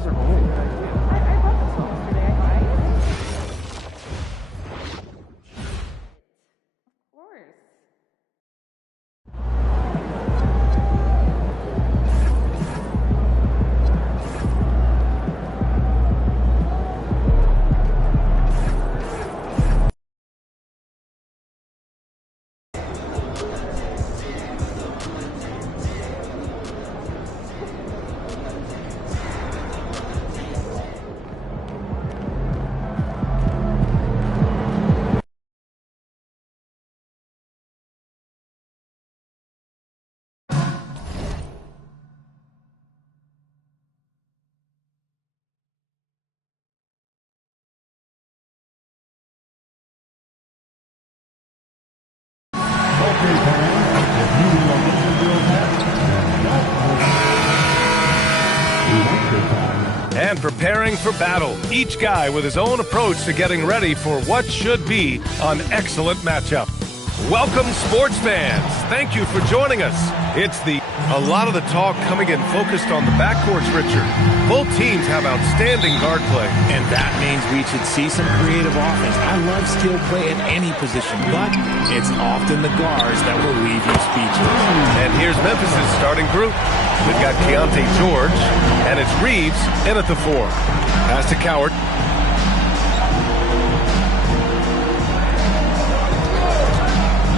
these are old. I bought this one yesterday, right? Of course. And preparing for battle, each guy with his own approach to getting ready for what should be an excellent matchup. Welcome, sports fans. Thank you for joining us. A lot of the talk coming in focused on the backcourts, Richard. Both teams have outstanding guard play. And that means we should see some creative offense. I love skill play at any position, but it's often the guards that will leave you speechless. And here's Memphis' starting group. We've got Keontae George, and it's Reeves in at the 4. Pass to Coward.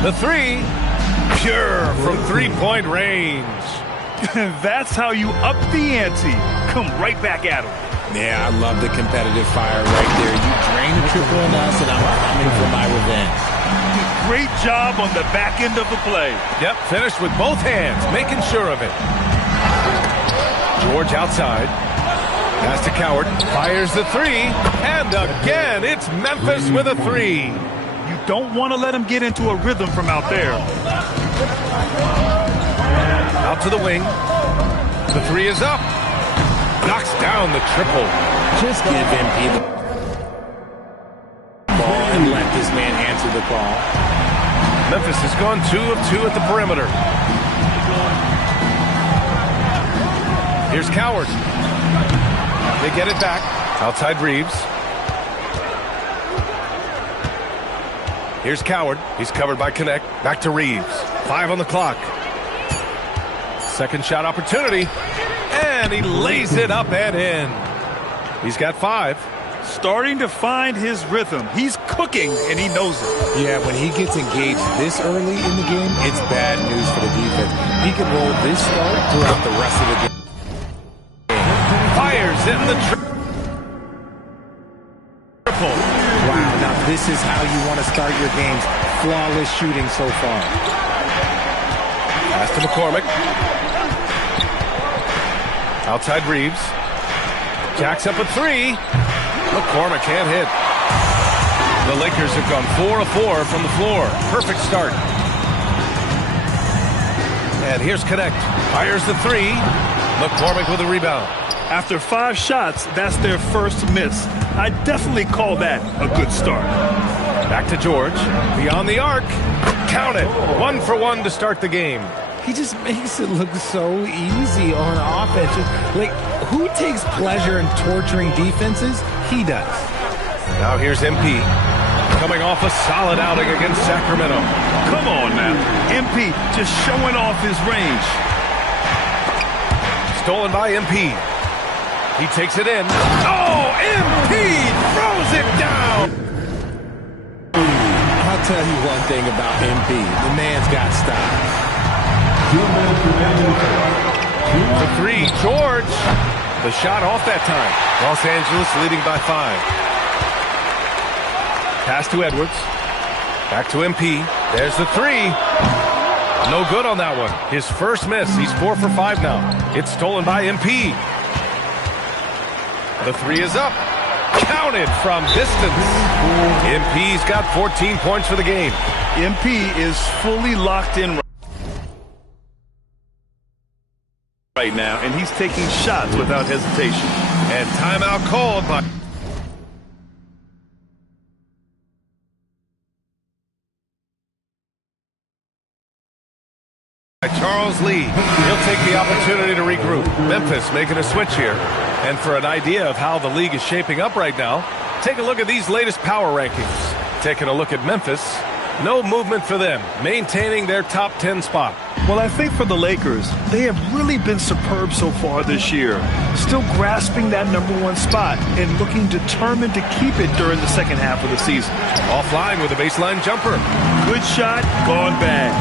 The 3, pure from three-point range. That's how you up the ante. Come right back at him. Yeah, I love the competitive fire right there. You drain a triple on us, and I'm coming for my revenge. Great job on the back end of the play. Yep, finished with both hands, making sure of it. George outside. Pass to Coward. Fires the 3. And again, it's Memphis with a 3. You don't want to let him get into a rhythm from out there. Out to the wing. The 3 is up. Knocks down the triple. Just give MP the ball and let this man answer the call. Memphis has gone 2 of 2 at the perimeter. Here's Coward. They get it back. Outside Reeves. Here's Coward. He's covered by Connect. Back to Reeves. 5 on the clock. Second shot opportunity. And he lays it up and in. He's got 5. Starting to find his rhythm. He's cooking, and he knows it. Yeah, when he gets engaged this early in the game, it's bad news for the defense. He could roll this start throughout the rest of the game. Fires in the triple. Wow, now this is how you want to start your games. Flawless shooting so far. Pass to McCormick. Outside Reeves. Jacks up a 3. McCormick can't hit. The Lakers have gone 4 of 4 from the floor. Perfect start. And here's Connect. Fires the 3. McCormick with a rebound. After 5 shots, that's their first miss. I definitely call that a good start. Back to George. Beyond the arc. Count it. 1 for 1 to start the game. He just makes it look so easy on offense. Like, who takes pleasure in torturing defenses? He does. Now here's MP. Coming off a solid outing against Sacramento. Come on now. MP just showing off his range. Stolen by MP. He takes it in. Oh, MP throws it down. I'll tell you one thing about MP. The man's got style. The 3, George. The shot off that time. Los Angeles leading by 5. Pass to Edwards. Back to MP. There's the 3. No good on that one. His first miss. He's 4 for 5 now. It's stolen by MP. The 3 is up. Counted from distance. MP's got 14 points for the game. MP is fully locked in right now, and he's taking shots without hesitation. And timeout called by Charles Lee. He'll take the opportunity to regroup. Memphis making a switch here. And for an idea of how the league is shaping up right now, take a look at these latest power rankings. Taking a look at Memphis, no movement for them, maintaining their top 10 spot. Well, I think for the Lakers, they have really been superb so far this year. Still grasping that #1 spot and looking determined to keep it during the second half of the season. Offline with a baseline jumper. Good shot, gone bad.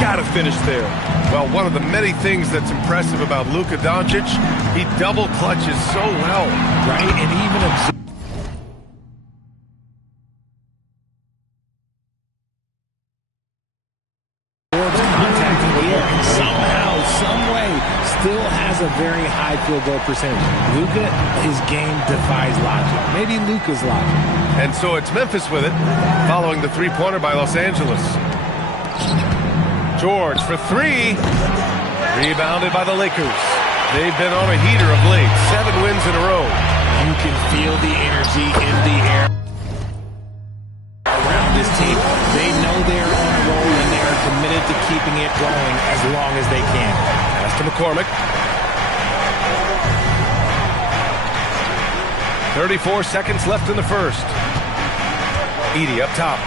Gotta finish there. Well, one of the many things that's impressive about Luka Doncic, he double clutches so well. Right, and even contact in the air, and somehow, some way, still has a very high field goal percentage. Luka, his game defies logic. Maybe Luka's logic. And so it's Memphis with it, following the three-pointer by Los Angeles. George for three. Rebounded by the Lakers. They've been on a heater of late. 7 wins in a row. You can feel the energy in the air around this team. They know they're on a roll, and they are committed to keeping it going as long as they can. Pass to McCormick. 34 seconds left in the first. Edey up top.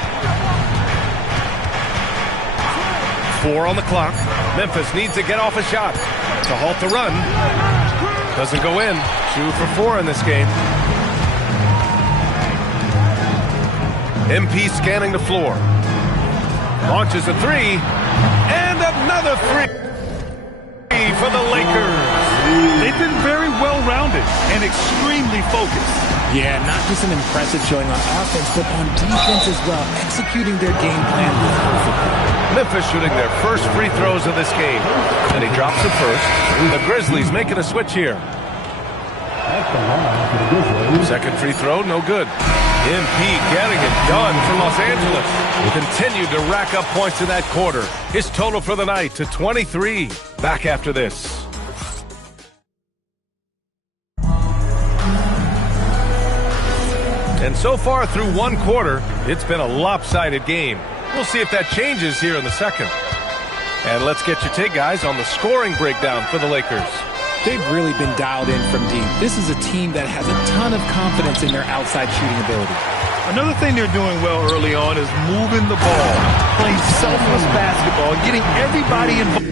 4 on the clock. Memphis needs to get off a shot to halt the run. Doesn't go in. 2 for 4 in this game. MP scanning the floor. Launches a 3. And another 3 for the Lakers. They've been very well-rounded and extremely focused. Yeah, not just an impressive showing on offense, but on defense as well, executing their game plan perfectly. Memphis shooting their first free throws of this game. And he drops the first. The Grizzlies making a switch here. Second free throw, no good. MP getting it done for Los Angeles. Continued to rack up points in that quarter. His total for the night to 23. Back after this. And so far through one quarter, it's been a lopsided game. We'll see if that changes here in the second. And let's get your take, guys, on the scoring breakdown for the Lakers. They've really been dialed in from deep. This is a team that has a ton of confidence in their outside shooting ability. Another thing they're doing well early on is moving the ball, playing selfless basketball, getting everybody involved.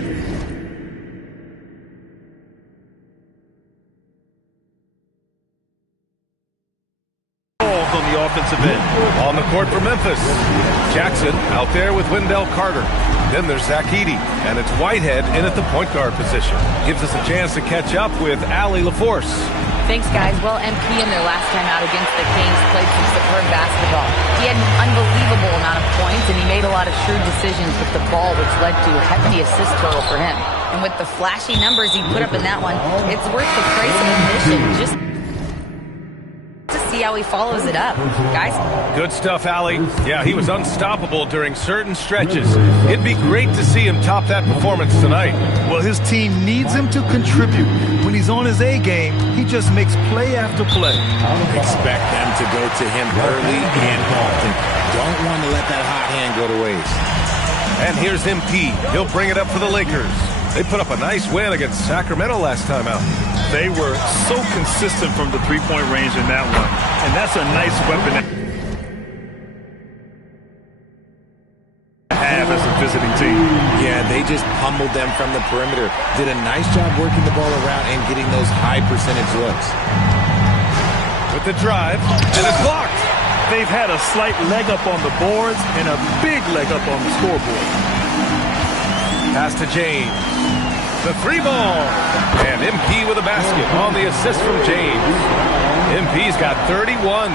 On the offensive end. On the court for Memphis. Jackson out there with Wendell Carter. Then there's Zach Edey, and it's Whitehead in at the point guard position. Gives us a chance to catch up with Allie LaForce. Thanks, guys. Well, MP in their last time out against the Kings played some superb basketball. He had an unbelievable amount of points, and he made a lot of shrewd decisions with the ball, which led to a hefty assist total for him. And with the flashy numbers he put up in that one, it's worth the price of admission just to see how he follows it up. Guys? Good stuff, Allie. Yeah, he was unstoppable during certain stretches. It'd be great to see him top that performance tonight. Well, his team needs him to contribute. When he's on his A game, he just makes play after play. Expect them to go to him early and often. Don't want to let that hot hand go to waste. And here's MP. He'll bring it up for the Lakers. They put up a nice win against Sacramento last time out. They were so consistent from the three-point range in that one. And that's a nice weapon to have as a visiting team. Yeah, they just pummeled them from the perimeter. Did a nice job working the ball around and getting those high percentage looks. With the drive, and it's blocked. They've had a slight leg up on the boards and a big leg up on the scoreboard. Pass to James. The 3 ball. And MP with a basket on the assist from James. MP's got 31.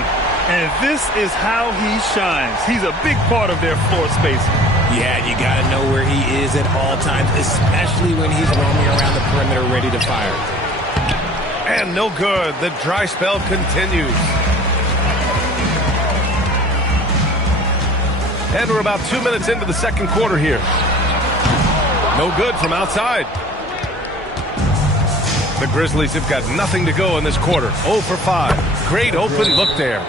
And this is how he shines. He's a big part of their floor spacing. Yeah, you got to know where he is at all times, especially when he's roaming around the perimeter ready to fire. And no good. The dry spell continues. And we're about 2 minutes into the second quarter here. No good from outside. The Grizzlies have got nothing to go in this quarter. 0 for 5. Great open look there.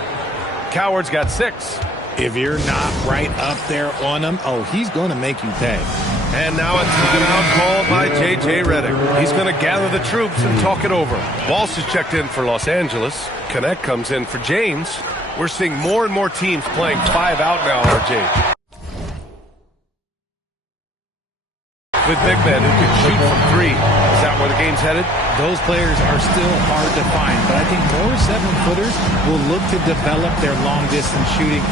Coward's got 6. If you're not right up there on him, oh, he's going to make you pay. And now a timeout called by J.J. Redick. He's going to gather the troops and talk it over. Walsh is checked in for Los Angeles. Connect comes in for James. We're seeing more and more teams playing 5 out now, RJ. With big men who can shoot from 3. Is that where the game's headed? Those players are still hard to find, but I think more 7-footers will look to develop their long-distance shooting.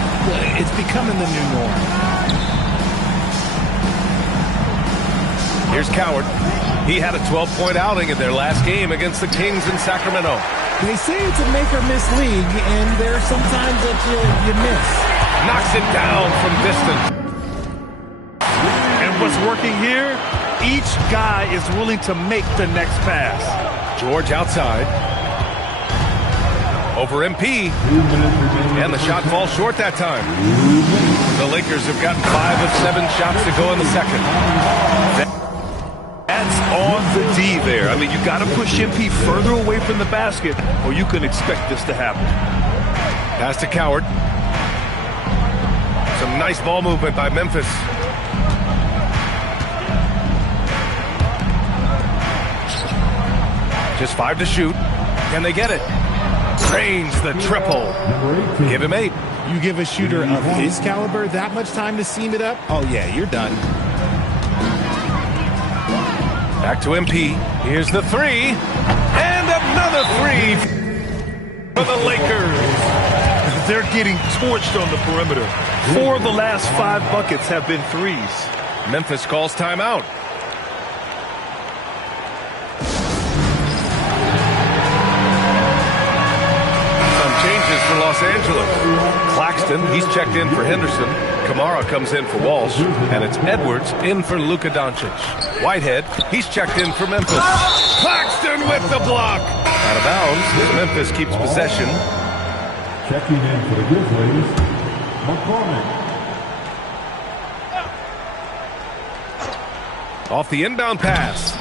It's becoming the new norm. Here's Coward. He had a 12-point outing in their last game against the Kings in Sacramento. They say it's a make-or-miss league, and there are some times that you miss. Knocks it down from distance. And what's working here? Each guy is willing to make the next pass. George outside. Over MP. And the shot falls short that time. The Lakers have gotten 5 of 7 shots to go in the second. That's on the D there. I mean, you got to push MP further away from the basket, or you can expect this to happen. Pass to Coward. Some nice ball movement by Memphis. Just 5 to shoot. Can they get it? Drains the triple. Give him 8. You give a shooter of his caliber that much time to seam it up? Oh, yeah, you're done. Back to MP. Here's the 3. And another 3 for the Lakers. They're getting torched on the perimeter. 4 of the last 5 buckets have been 3s. Memphis calls timeout. Changes for Los Angeles. Claxton, he's checked in for Henderson. Kamara comes in for Walsh. And it's Edwards in for Luka Doncic. Whitehead, he's checked in for Memphis. Claxton with the block. Out of bounds. Memphis keeps possession. Checking in for the Grizzlies, McCormick. Off the inbound pass.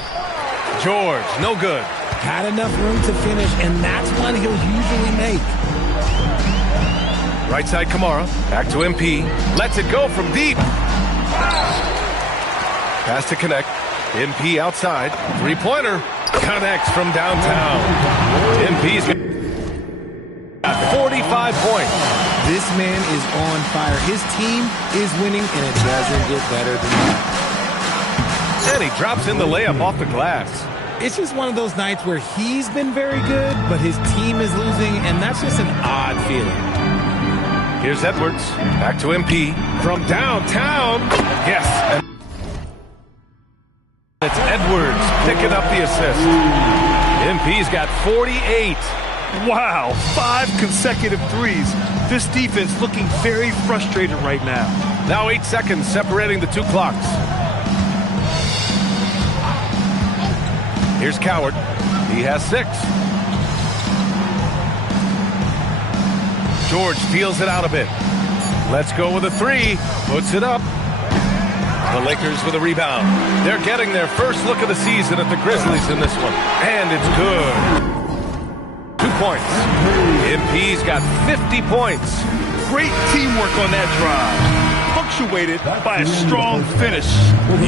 George, no good. Had enough room to finish, and that's one he'll usually make. Right side Kamara. Back to MP. Lets it go from deep. Pass to Connect. MP outside. 3-pointer. Connects from downtown. MP's got 45 points. This man is on fire. His team is winning, and it doesn't get better than that. And he drops in the layup off the glass. It's just one of those nights where he's been very good, but his team is losing, and that's just an odd feeling. Here's Edwards. Back to MP. From downtown. Yes. And it's Edwards picking up the assist. MP's got 48. Wow, 5 consecutive 3s. This defense looking very frustrated right now. Now 8 seconds separating the 2 clocks. Here's Coward. He has 6. George feels it out a bit. Let's go with a 3. Puts it up. The Lakers with a rebound. They're getting their first look of the season at the Grizzlies in this one. And it's good. 2 points. MP's got 50 points. Great teamwork on that drive. Punctuated by a strong finish.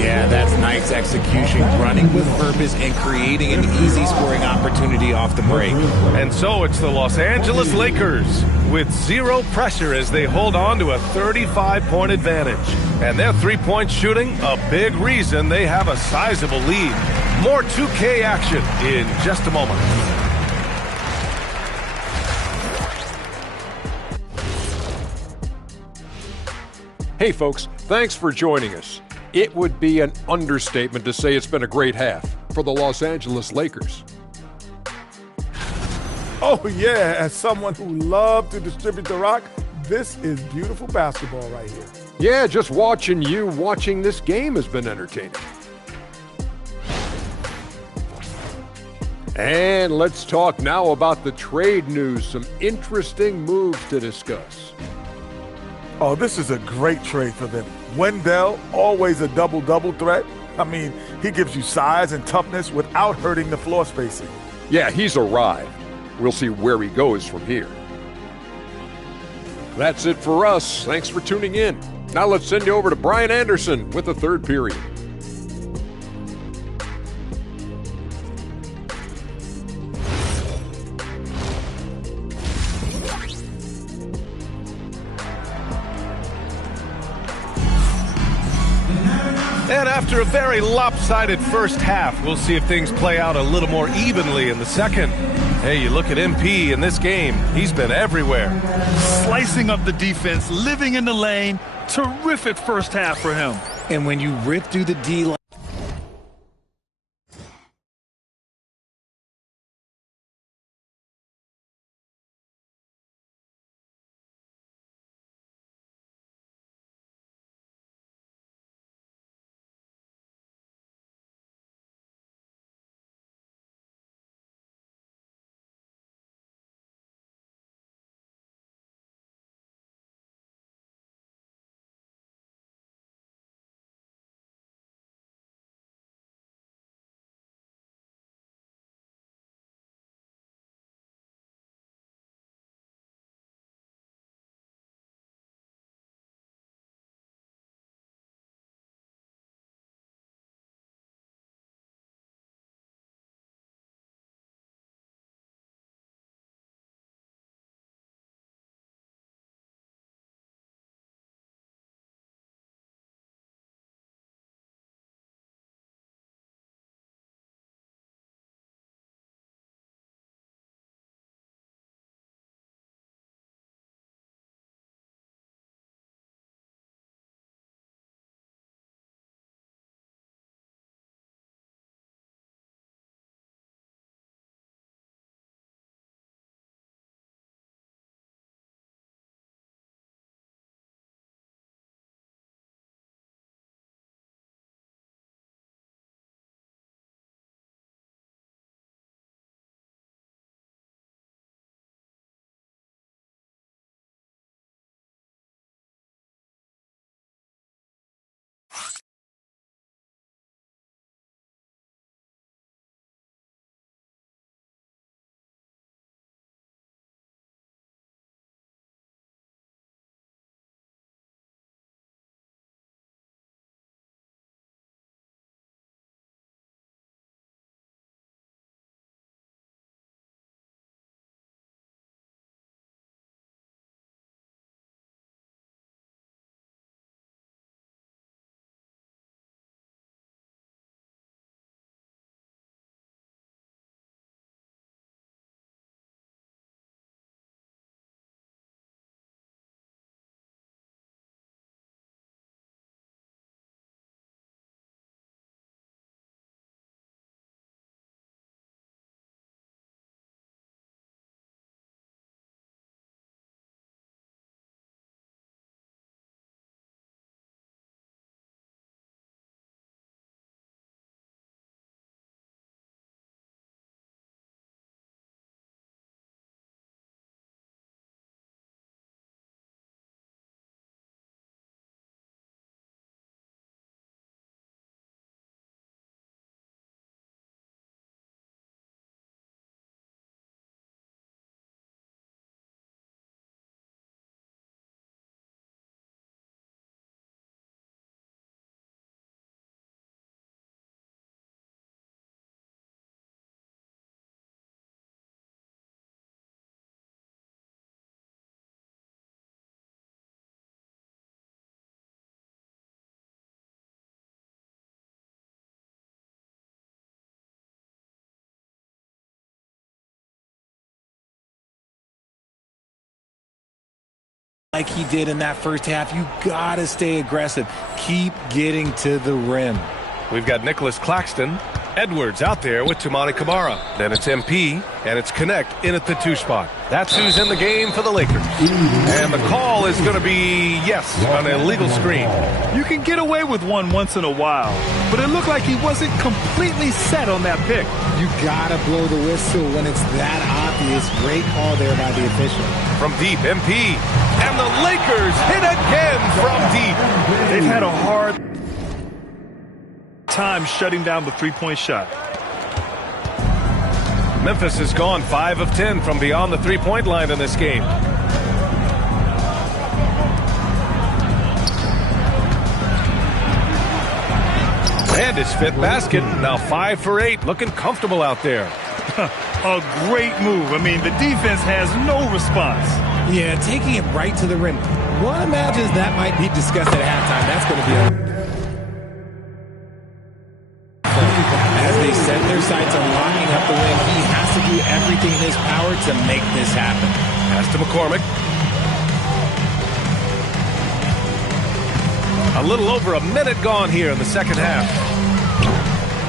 Yeah, that's nice execution, running with purpose and creating an easy scoring opportunity off the break. And so it's the Los Angeles Lakers with 0 pressure as they hold on to a 35-point advantage. And their 3-point shooting, a big reason they have a sizable lead. More 2K action in just a moment. Hey folks, thanks for joining us. It would be an understatement to say it's been a great half for the Los Angeles Lakers. Oh yeah, as someone who loved to distribute the rock, this is beautiful basketball right here. Yeah, just watching this game has been entertaining. And let's talk now about the trade news. Some interesting moves to discuss. Oh, this is a great trade for them. Wendell, always a double-double threat. I mean, he gives you size and toughness without hurting the floor spacing. Yeah, he's arrived. We'll see where he goes from here. That's it for us. Thanks for tuning in. Now let's send you over to Brian Anderson with the third period. And after a very lopsided first half, we'll see if things play out a little more evenly in the second. Hey, you look at MP in this game, he's been everywhere. Slicing up the defense, living in the lane. Terrific first half for him. And when you rip through the D line, like he did in that first half, you got to stay aggressive. Keep getting to the rim. We've got Nicholas Claxton, Edwards out there with Toumani Camara. Then it's MP, and it's Connect in at the 2 spot. That's who's in the game for the Lakers. And the call is going to be, yes, an illegal screen. You can get away with one once in a while, but it looked like he wasn't completely set on that pick. You got to blow the whistle when it's that obvious. Great call there by the official. From deep, MP. And the Lakers hit again from deep. They've had a hard time shutting down the three-point shot. Memphis has gone 5 of 10 from beyond the three-point line in this game. And his 5th basket, now 5 for 8, looking comfortable out there. A great move. I mean, the defense has no response. Yeah, taking it right to the rim. One imagines that might be discussed at halftime. That's going to be set their sights on locking up the win. He has to do everything in his power to make this happen. Pass to McCormick. A little over a minute gone here in the second half.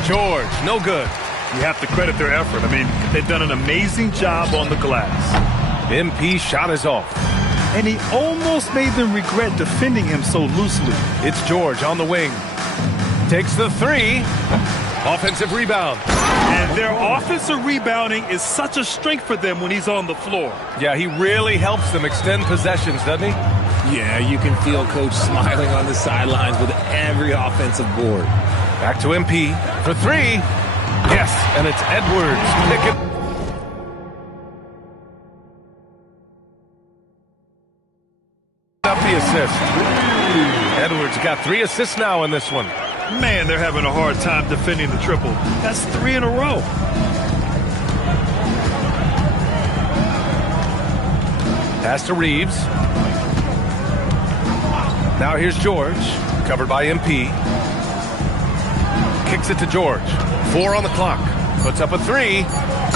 George, no good. You have to credit their effort. I mean, they've done an amazing job on the glass. MP shot is off. And he almost made them regret defending him so loosely. It's George on the wing. Takes the three. Offensive rebound. And their offensive rebounding is such a strength for them when he's on the floor. Yeah, he really helps them extend possessions, doesn't he? Yeah, you can feel Coach smiling on the sidelines with every offensive board. Back to MP for three. Yes, and it's Edwards. Pick it. Up the assist. Edwards got 3 assists now in this one. Man, they're having a hard time defending the triple. That's 3 in a row. Pass to Reeves. Now here's George, covered by MP. Kicks it to George. 4 on the clock. Puts up a 3.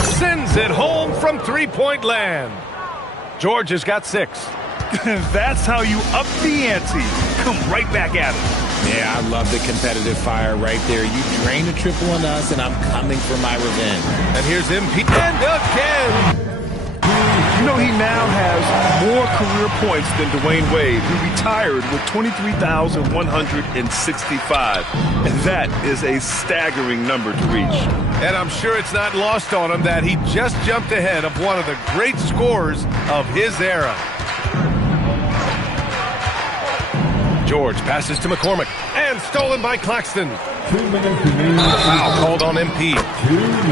Sends it home from three-point land. George has got 6. That's how you up the ante. Come right back at it. Yeah, I love the competitive fire right there. You drain a triple on us, and I'm coming for my revenge. And here's MP. And again. You know, he now has more career points than Dwayne Wade, who retired with 23,165. And that is a staggering number to reach. And I'm sure it's not lost on him that he just jumped ahead of one of the great scorers of his era. George passes to McCormick. And stolen by Claxton. 2 minutes remaining. Foul called on MP.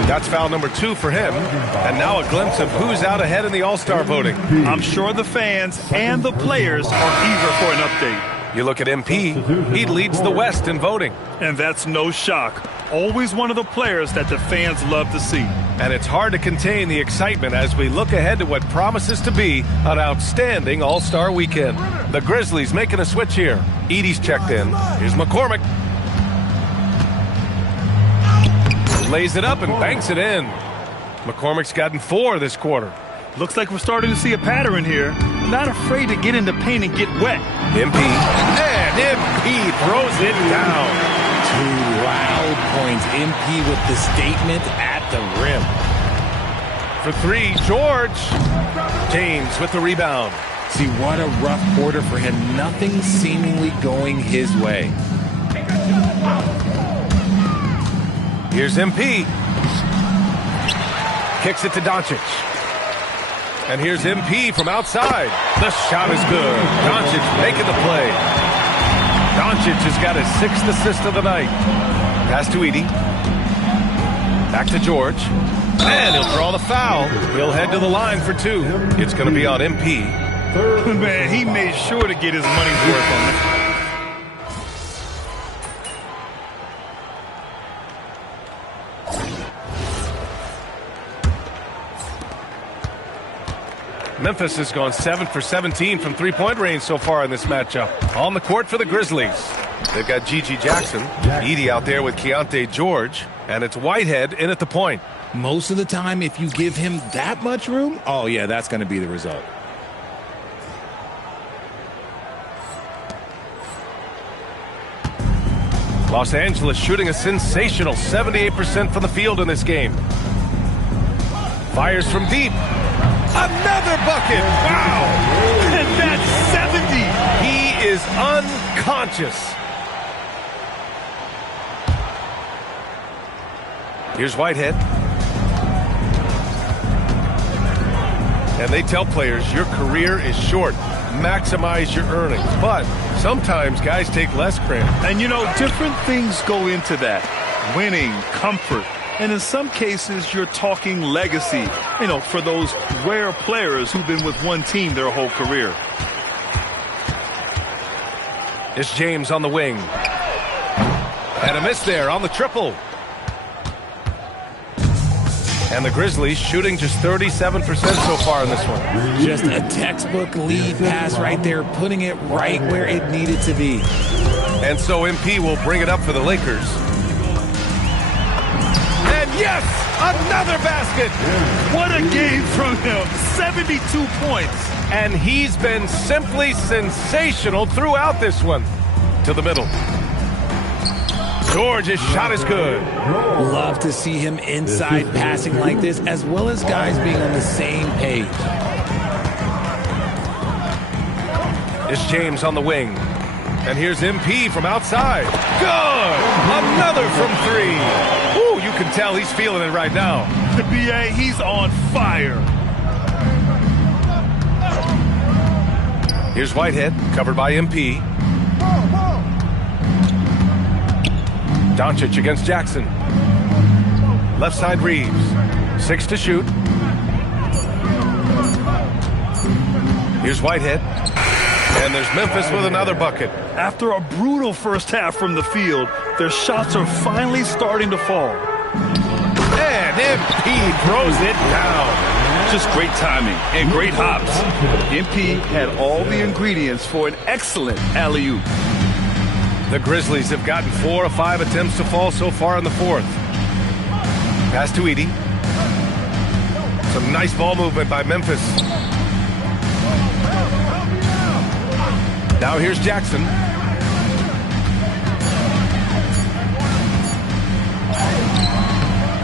That's foul number 2 for him. And now a glimpse of who's out ahead in the All-Star voting. I'm sure the fans and the players are eager for an update. You look at MP, he leads the West in voting. And that's no shock. Always one of the players that the fans love to see. And it's hard to contain the excitement as we look ahead to what promises to be an outstanding All-Star weekend. The Grizzlies making a switch here. Edey's checked in. Here's McCormick. Lays it up and banks it in. McCormick's gotten 4 this quarter. Looks like we're starting to see a pattern here. Not afraid to get in the paint and get wet. MP. And MP throws it down. 2 loud points. MP with the statement at the rim. For 3, George. James with the rebound. See, what a rough quarter for him. Nothing seemingly going his way. Here's MP. Kicks it to Doncic. And here's MP from outside. The shot is good. Doncic making the play. Doncic has got his 6th assist of the night. Pass to Edey. Back to George. And he'll draw the foul. He'll head to the line for 2. It's going to be on MP. Man, he made sure to get his money's worth on it. Memphis has gone 7 for 17 from three-point range so far in this matchup. On the court for the Grizzlies. They've got Gigi Jackson, Edey out there with Keontae George, and it's Whitehead in at the point. Most of the time, if you give him that much room, oh yeah, that's going to be the result. Los Angeles shooting a sensational 78% from the field in this game. Fires from deep. Another bucket! Wow! And that's 70! He is unconscious. Here's Whitehead. And they tell players, your career is short. Maximize your earnings. But sometimes guys take less credit. And you know, different things go into that. Winning, comfort. And in some cases, you're talking legacy, you know, for those rare players who've been with one team their whole career. It's James on the wing. And a miss there on the triple. And the Grizzlies shooting just 37% so far in this one. Just a textbook lead pass right there, putting it right where it needed to be. And so MP will bring it up for the Lakers. And Yes! Another basket! What a game from him. 72 points. And he's been simply sensational throughout this one. To the middle. George's shot is good. Love to see him inside passing like this, as well as guys being on the same page. It's James on the wing. And here's MP from outside. Good! Another from three. Ooh, you can tell he's feeling it right now. The BA, he's on fire. Here's Whitehead, covered by MP. Doncic against Jackson. Left side Reeves. 6 to shoot. Here's Whitehead. And there's Memphis with another bucket. After a brutal first half from the field, their shots are finally starting to fall. And MP throws it down. Just great timing and great hops. MP had all the ingredients for an excellent alley-oop. The Grizzlies have gotten 4 of 5 attempts to fall so far in the fourth. Pass to Edey. Some nice ball movement by Memphis. Now here's Jackson.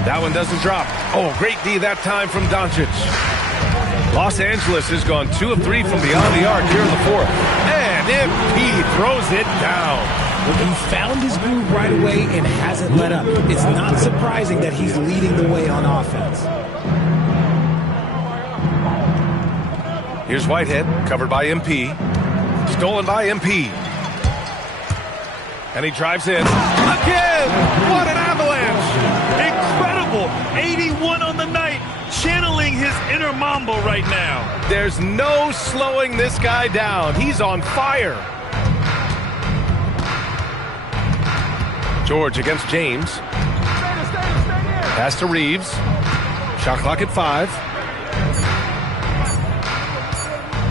That one doesn't drop. Oh, great D that time from Doncic. Los Angeles has gone 2 of 3 from beyond the arc here in the fourth. And MP throws it down. He found his groove right away and hasn't let up. It's not surprising that he's leading the way on offense. Here's Whitehead, covered by MP. Stolen by MP. And he drives in. Again! What an avalanche! Incredible! 81 on the night, channeling his inner Mamba right now. There's no slowing this guy down. He's on fire. George against James. Pass to Reeves. Shot clock at 5.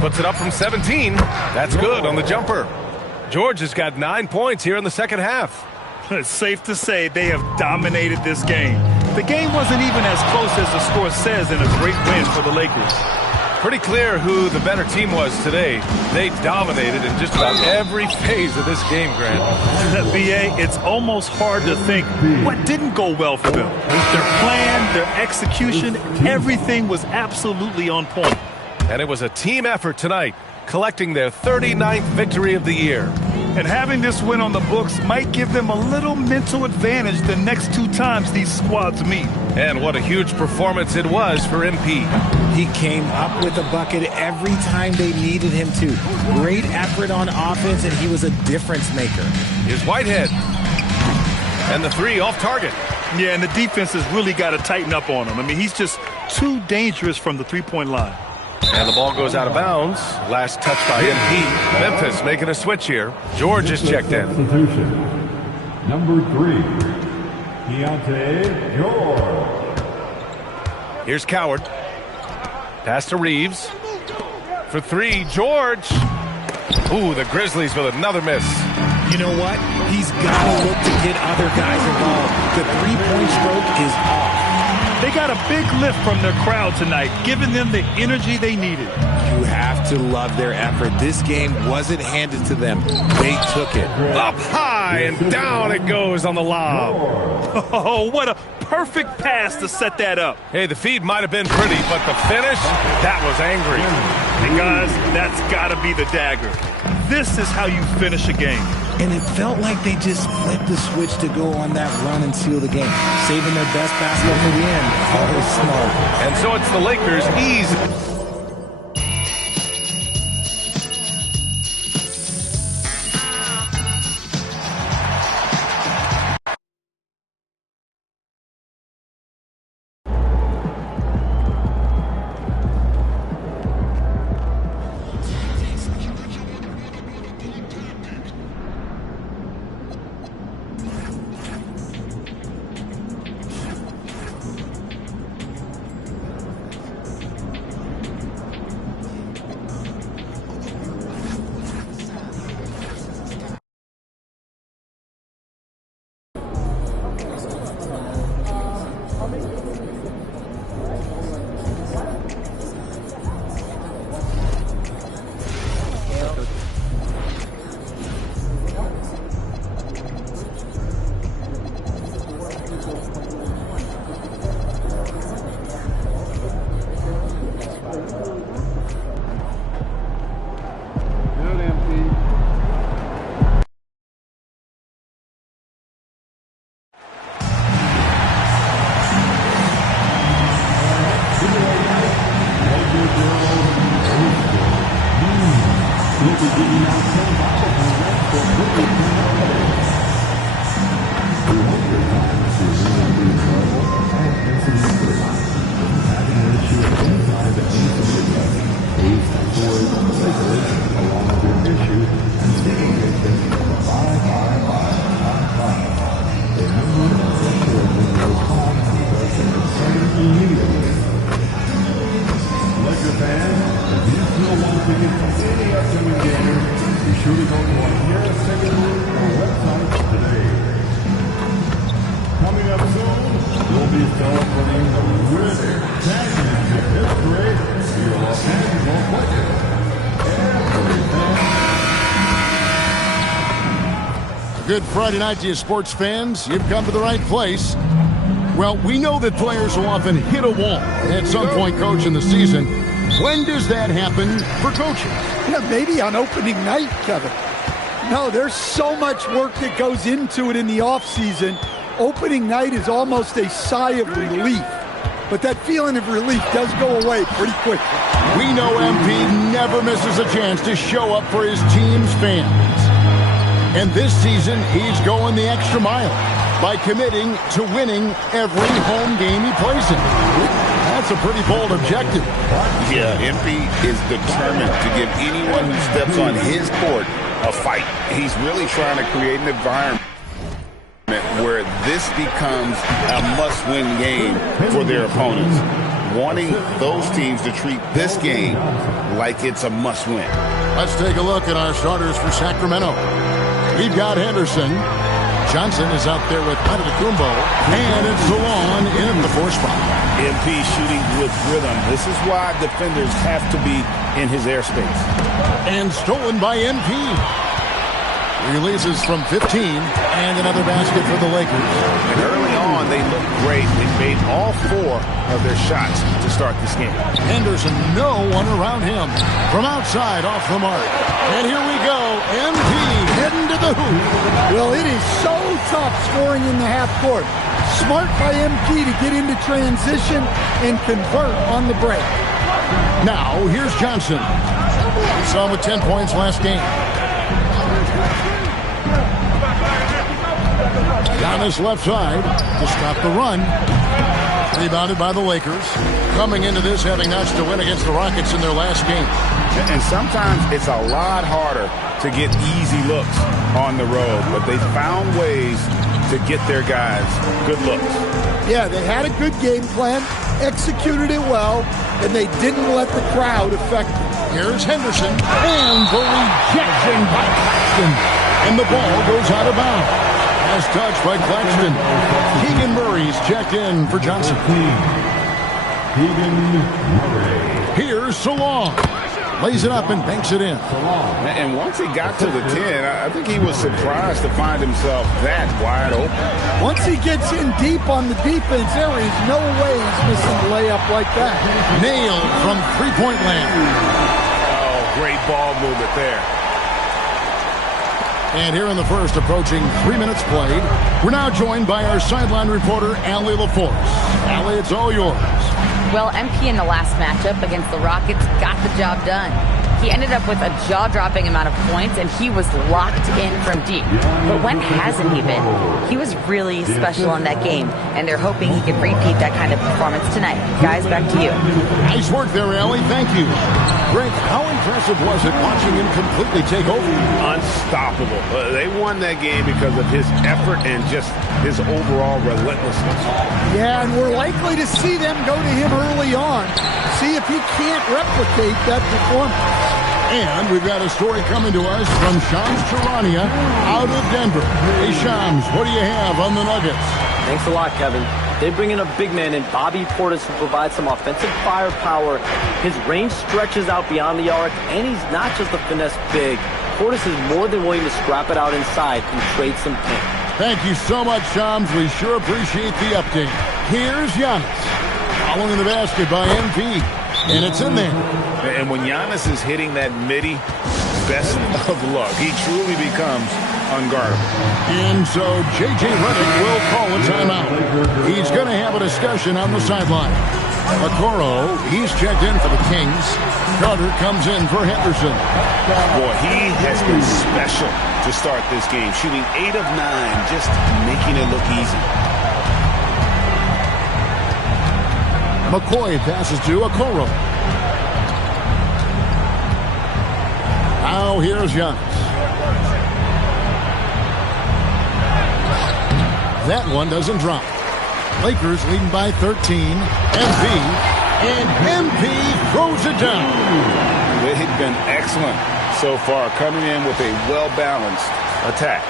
Puts it up from 17. That's good on the jumper. George has got 9 points here in the second half. It's safe to say they have dominated this game. The game wasn't even as close as the score says in a great win for the Lakers. Pretty clear who the better team was today. They dominated in just about every phase of this game, Grant. BA, it's almost hard to think what didn't go well for them. Their plan, their execution, everything was absolutely on point. And it was a team effort tonight, collecting their 39th victory of the year. And having this win on the books might give them a little mental advantage the next 2 times these squads meet. And what a huge performance it was for MP. He came up with a bucket every time they needed him to. Great effort on offense, and he was a difference maker. Here's Whitehead. And the 3 off target. Yeah, and the defense has really got to tighten up on him. I mean, he's just too dangerous from the three-point line. And the ball goes out of bounds. Last touch by MP. Memphis making a switch here. George is checked in. Substitution. Number 3, Keontae George. Here's Coward. Pass to Reeves. For 3, George. Ooh, the Grizzlies with another miss. You know what? He's got to look to get other guys involved. The three-point stroke is off. They got a big lift from their crowd tonight, giving them the energy they needed. You have to love their effort. This game wasn't handed to them. They took it. Up high and down it goes on the lob. Oh, what a perfect pass to set that up. Hey, the feed might have been pretty, but the finish, that was angry. And guys, that's got to be the dagger. This is how you finish a game. And it felt like they just flipped the switch to go on that run and seal the game. Saving their best basketball for the end. Always smart. And so it's the Lakers' easy. Good Friday night to you, sports fans. You've come to the right place. Well, we know that players will often hit a wall at some point, Coach, in the season. When does that happen for coaches? Yeah, maybe on opening night, Kevin. No, there's so much work that goes into it in the offseason. Opening night is almost a sigh of relief. But that feeling of relief does go away pretty quickly. We know MP never misses a chance to show up for his team's fans. And this season, he's going the extra mile by committing to winning every home game he plays in. That's a pretty bold objective. Yeah, MP is determined to give anyone who steps on his court a fight. He's really trying to create an environment where this becomes a must-win game for their opponents, wanting those teams to treat this game like it's a must-win. Let's take a look at our starters for Sacramento. We've got Henderson. Johnson is out there with Antetokounmpo. And it's Salon in the 4 spot. MP shooting with rhythm. This is why defenders have to be in his airspace. And stolen by MP. Releases from 15. And another basket for the Lakers. And early on, they looked great. They made all 4 of their shots to start this game. Henderson, no one around him. From outside, off the mark. And here we go. MP heading to the hoop. Well, it is so tough scoring in the half court. Smart by MP to get into transition and convert on the break. Now, here's Johnson. We saw him with 10 points last game. Down this left side to stop the run. Rebounded by the Lakers. Coming into this having notched a win against the Rockets in their last game. And sometimes it's a lot harder to get easy looks on the road, but they found ways to get their guys good looks. Yeah, they had a good game plan, executed it well, and they didn't let the crowd affect them. Here's Henderson, and the rejection by Claxton. And the ball goes out of bounds. As touched by Claxton. Keegan Murray's checked in for Johnson. Keegan Murray. Here's Salon. Lays it up and banks it in. And once he got to the 10, I think he was surprised to find himself that wide open. Once he gets in deep on the defense, there is no way he's missing a layup like that. Nailed from three-point land. Oh, great ball movement there. And here in the first, approaching 3 minutes played, we're now joined by our sideline reporter, Allie LaForce. Allie, it's all yours. Well, MP in the last matchup against the Rockets got the job done. He ended up with a jaw-dropping amount of points, and he was locked in from deep. But when hasn't he been? He was really special in that game, and they're hoping he can repeat that kind of performance tonight. Guys, back to you. Nice work there, Allie. Thank you. Greg, how impressive was it watching him completely take over? Unstoppable. They won that game because of his effort and just his overall relentlessness. Yeah, and we're likely to see them go to him early on. See if he can't replicate that performance. And we've got a story coming to us from Shams Charania out of Denver. Hey, Shams, what do you have on the Nuggets? Thanks a lot, Kevin. They bring in a big man in Bobby Portis who provides some offensive firepower. His range stretches out beyond the arc, and he's not just a finesse big. Portis is more than willing to scrap it out inside and trade some paint. Thank you so much, Shams. We sure appreciate the update. Here's Giannis. Following the basket by MP. And it's in there. And when Giannis is hitting that midi, best of luck. He truly becomes unguardable. And so J.J. Redick will call a timeout. He's going to have a discussion on the sideline. Okoro, he's checked in for the Kings. Carter comes in for Henderson. Boy, he has been special to start this game, shooting 8 of 9, just making it look easy. McCoy passes to Okoro. Now here's Giannis. That one doesn't drop. Lakers leading by 13. MP. And MP throws it down. They've been excellent so far, coming in with a well-balanced attack.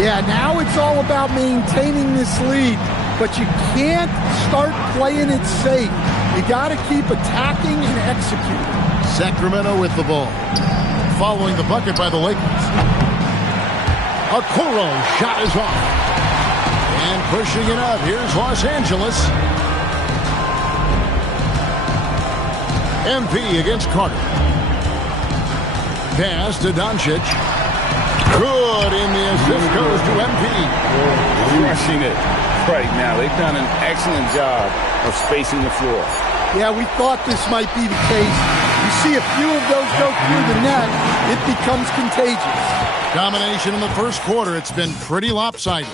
Yeah, now it's all about maintaining this lead. But you can't start playing it safe. You got to keep attacking and executing. Sacramento with the ball. Following the bucket by the Lakers. Okoro shot is off. And pushing it up. Here's Los Angeles. MP against Carter. Pass to Doncic. Good, and the assist goes to MP. Crushing it right now. They've done an excellent job of spacing the floor. Yeah, we thought this might be the case. You see a few of those go through the net, it becomes contagious. Domination in the first quarter. It's been pretty lopsided.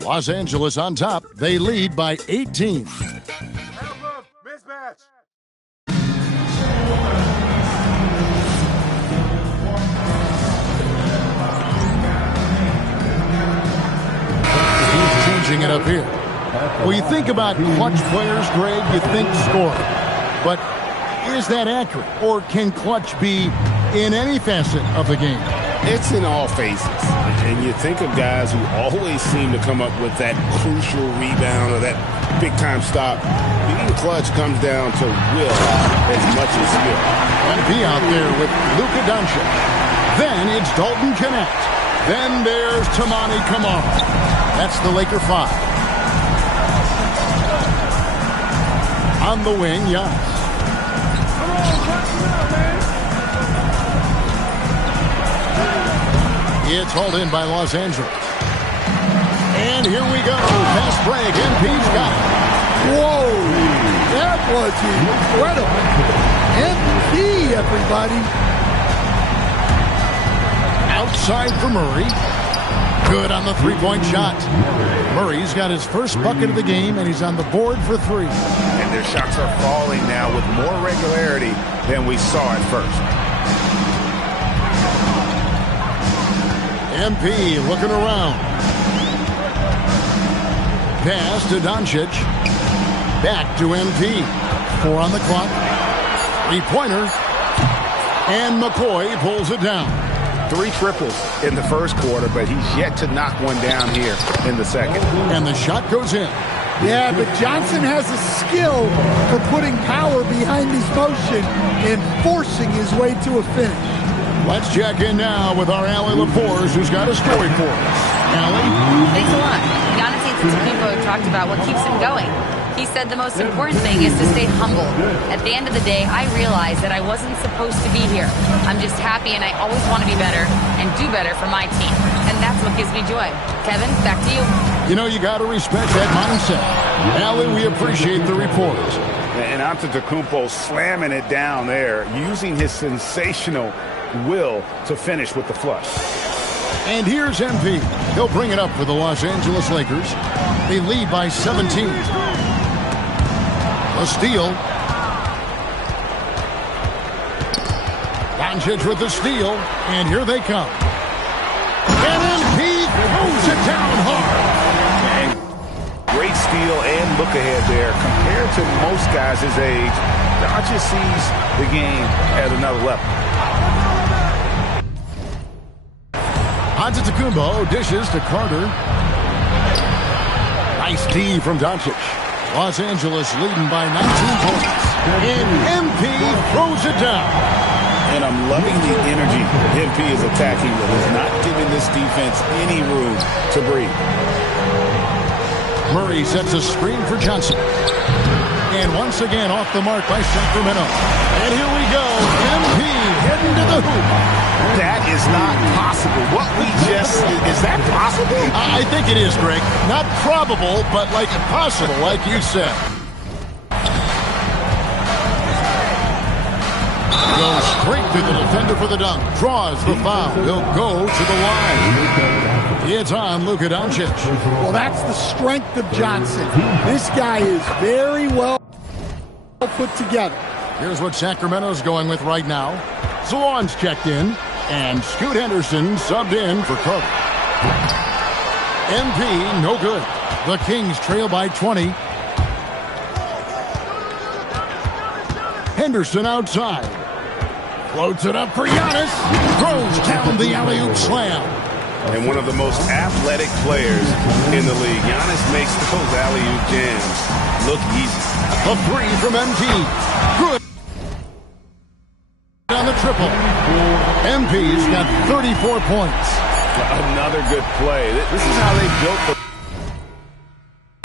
Los Angeles on top. They lead by 18. Mismatch. Changing it up here. Well, you think about clutch players, Greg, you think scoring. But is that accurate? Or can clutch be in any facet of the game? It's in all phases. And you think of guys who always seem to come up with that crucial rebound or that big-time stop. Being clutch comes down to will as much as skill. MP out there with Luka Doncic. Then it's Dalton Knecht. Then there's Tamani Kamara. That's the Laker 5. On the wing, Giannis. It's hauled in by Los Angeles. And here we go. Fast break. MP's got it. Whoa! That was incredible. MP, everybody. Outside for Murray. Good on the three-point shot. Murray's got his first bucket of the game, and he's on the board for 3. And their shots are falling now with more regularity than we saw at first. MP looking around. Pass to Doncic. Back to MP. 4 on the clock. 3-pointer. And McCoy pulls it down. 3 triples in the first quarter, but he's yet to knock one down here in the second. And the shot goes in. Yeah, but Johnson has a skill for putting power behind his motion and forcing his way to a finish. Let's check in now with our Allie LaForce, who's got a story for us. Allie? Thanks a lot. Giannis Antetokounmpo talked about what keeps him going. He said the most important thing is to stay humble. At the end of the day, I realized that I wasn't supposed to be here. I'm just happy, and I always want to be better and do better for my team. And that's what gives me joy. Kevin, back to you. You know, you got to respect that mindset. Allie, we appreciate the report. And Antetokounmpo slamming it down there, using his sensational will to finish with the flush. And here's MP. He'll bring it up for the Los Angeles Lakers. They lead by 17. A steal. Doncic with the steal. And here they come. And MP throws it down hard. And great steal and look ahead there. Compared to most guys his age, Doncic sees the game at another level. Antetokounmpo dishes to Carter. Nice D from Doncic. Los Angeles leading by 19 points. And MP throws it down. And I'm loving the energy MP is attacking with. He's not giving this defense any room to breathe. Murray sets a screen for Johnson. And once again off the mark by Sacramento. And here we go. MP heading to the hoop. That is not possible. What we just... Is that possible? I think it is, Greg. Not probable, but like possible, like you said. Goes straight to the defender for the dunk. Draws the foul. He'll go to the line. It's on Luka Doncic. Well, that's the strength of Johnson. This guy is very well put together. Here's what Sacramento's going with right now. Salon's checked in. And Scoot Henderson subbed in for Carter. MP, no good. The Kings trail by 20. Henderson outside. Floats it up for Giannis. Throws down the alley-oop slam. And one of the most athletic players in the league. Giannis makes those alley-oop jams look easy. A three from MP. Good. On the triple. MP's got 34 points. Another good play. This is how they built the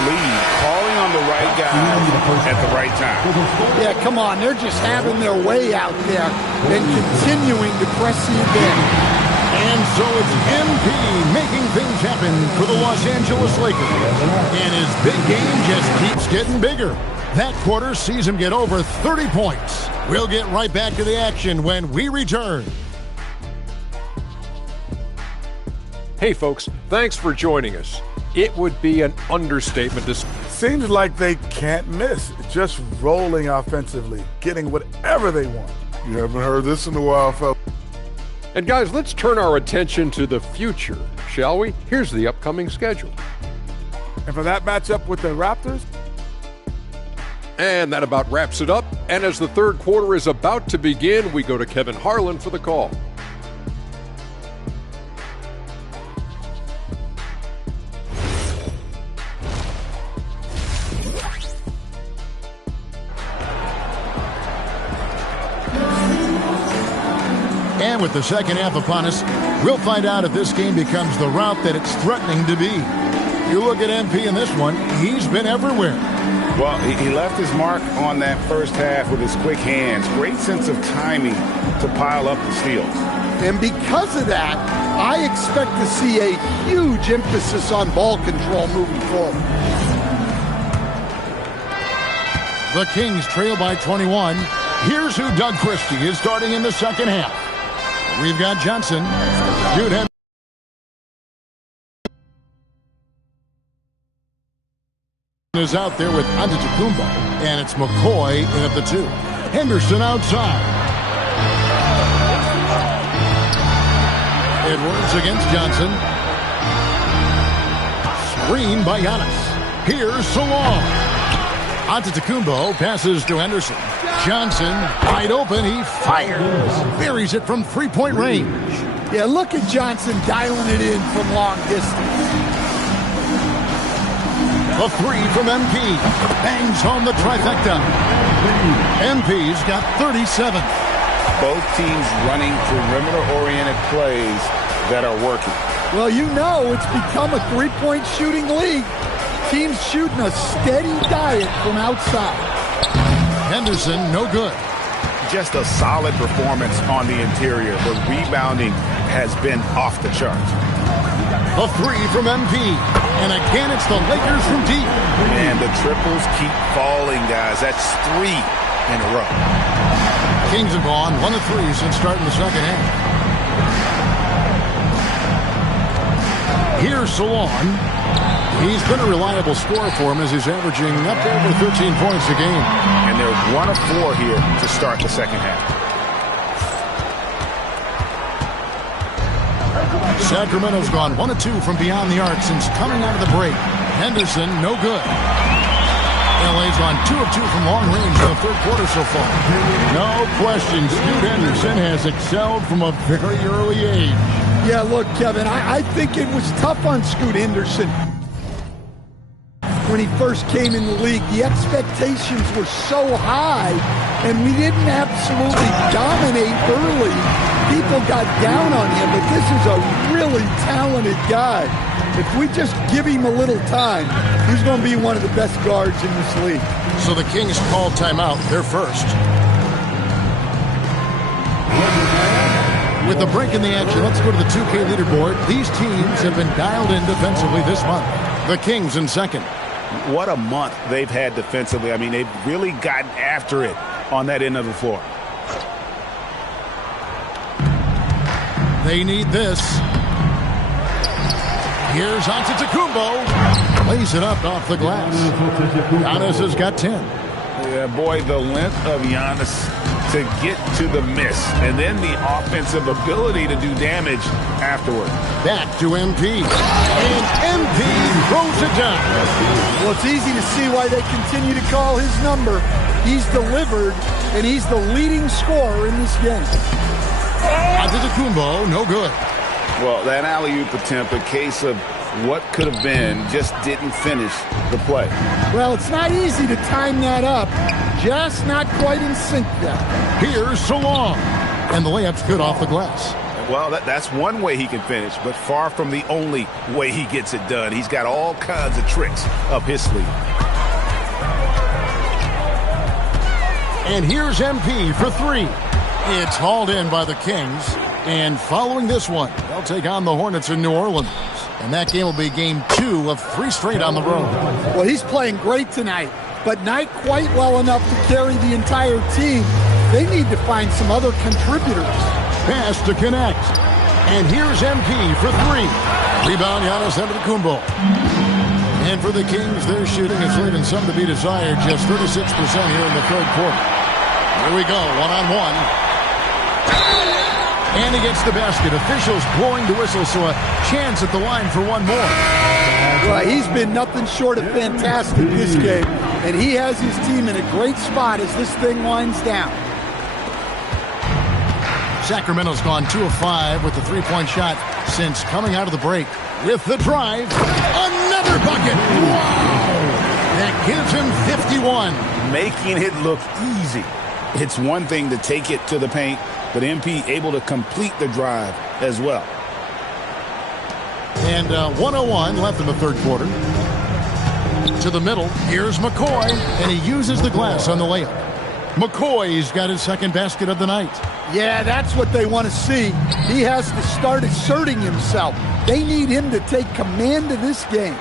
lead. Calling on the right guy at the right time. Yeah, come on. They're just having their way out there and continuing to press the advantage. And so it's MP making things happen for the Los Angeles Lakers. And his big game just keeps getting bigger. That quarter sees him get over 30 points. We'll get right back to the action when we return. Hey, folks, thanks for joining us. It would be an understatement to... Seems like they can't miss. Just rolling offensively, getting whatever they want. You haven't heard this in a while, fella. And guys, let's turn our attention to the future, shall we? Here's the upcoming schedule. And for that matchup with the Raptors? And that about wraps it up. And as the third quarter is about to begin, we go to Kevin Harlan for the call. And with the second half upon us, we'll find out if this game becomes the route that it's threatening to be. You look at MP in this one, he's been everywhere. Well, he left his mark on that first half with his quick hands. Great sense of timing to pile up the steals. And because of that, I expect to see a huge emphasis on ball control moving forward. The Kings trail by 21. Here's who Doug Christie is starting in the second half. We've got Johnson. Scoot is out there with Antetokounmpo, and it's McCoy in at the two. Henderson outside. Edwards against Johnson. Screen by Giannis. Here's Salon. Antetokounmpo passes to Henderson. Johnson wide open. He fires. Buries it from three-point range. Yeah, look at Johnson dialing it in from long distance. A three from MP. Bangs home the trifecta. MP's got 37. Both teams running perimeter-oriented plays that are working. Well, you know it's become a three-point shooting league. Teams shooting a steady diet from outside. Henderson, no good. Just a solid performance on the interior. The rebounding has been off the charts. A three from MP. And again, it's the Lakers from deep. And the triples keep falling, guys. That's 3 in a row. Kings have gone 1 of 3 since starting the second half. Here's Salon. He's been a reliable scorer for him as he's averaging up to over 13 points a game. And they're 1 of 4 here to start the second half. Sacramento's gone 1 of 2 from beyond the arc since coming out of the break. Henderson, no good. LA's gone 2 of 2 from long range in the third quarter so far. No question, Scoot Henderson has excelled from a very early age. Yeah, look, Kevin, I think it was tough on Scoot Henderson when he first came in the league. The expectations were so high, and we didn't absolutely dominate early. People got down on him, but this is a really talented guy. If we just give him a little time, he's going to be one of the best guards in this league. So the Kings call timeout. They're first. With the break in the action, let's go to the 2K leaderboard. These teams have been dialed in defensively this month. The Kings in second. What a month they've had defensively. I mean, they've really gotten after it on that end of the floor. They need this. Here's Antetokounmpo. Lays it up off the glass. Giannis has got 10. Yeah, boy, the length of Giannis to get to the miss, and then the offensive ability to do damage afterward. Back to MP. And MP throws it down. Well, it's easy to see why they continue to call his number. He's delivered, and he's the leading scorer in this game. Antetokounmpo, no good. Well, that alley-oop attempt, a case of what could have been, just didn't finish the play. Well, it's not easy to time that up. Just not quite in sync there. Here's Salong. And the layup's good off the glass. Well, that's one way he can finish, but far from the only way he gets it done. He's got all kinds of tricks up his sleeve. And here's MP for three. It's hauled in by the Kings. And following this one, they'll take on the Hornets in New Orleans. And that game will be game 2 of 3 straight on the road. Well, he's playing great tonight, but not quite well enough to carry the entire team. They need to find some other contributors. Pass to connect. And here's MP for 3. Rebound, Giannis Antetokounmpo. And for the Kings, their shooting is leaving some to be desired. Just 36% here in the third quarter. Here we go, one-on-one. And he gets the basket. Officials blowing the whistle, so a chance at the line for one more. Well, he's been nothing short of fantastic this game, and he has his team in a great spot as this thing winds down. Sacramento's gone 2 of 5 with the three-point shot since coming out of the break. With the drive, another bucket. Wow! That gives him 51. Making it look easy. It's one thing to take it to the paint, but MP able to complete the drive as well. And 1:01 left in the third quarter. To the middle, here's McCoy, and he uses the glass on the layup. McCoy's got his second basket of the night. Yeah, that's what they want to see. He has to start asserting himself. They need him to take command of this game.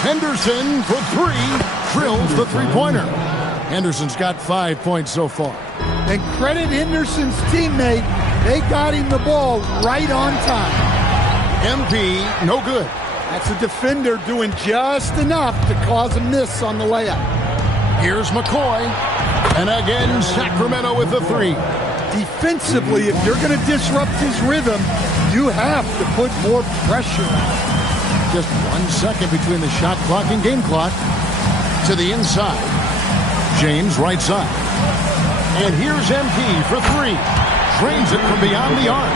Henderson for 3, drills the three-pointer. Henderson's got 5 points so far. And credit Henderson's teammate. They got him the ball right on time. MP, no good. That's a defender doing just enough to cause a miss on the layup. Here's McCoy. And again, Sacramento with the 3. Defensively, if you're going to disrupt his rhythm, you have to put more pressure on. Just 1 second between the shot clock and game clock. To the inside. James right side. And here's MP for 3. Drains it from beyond the arc.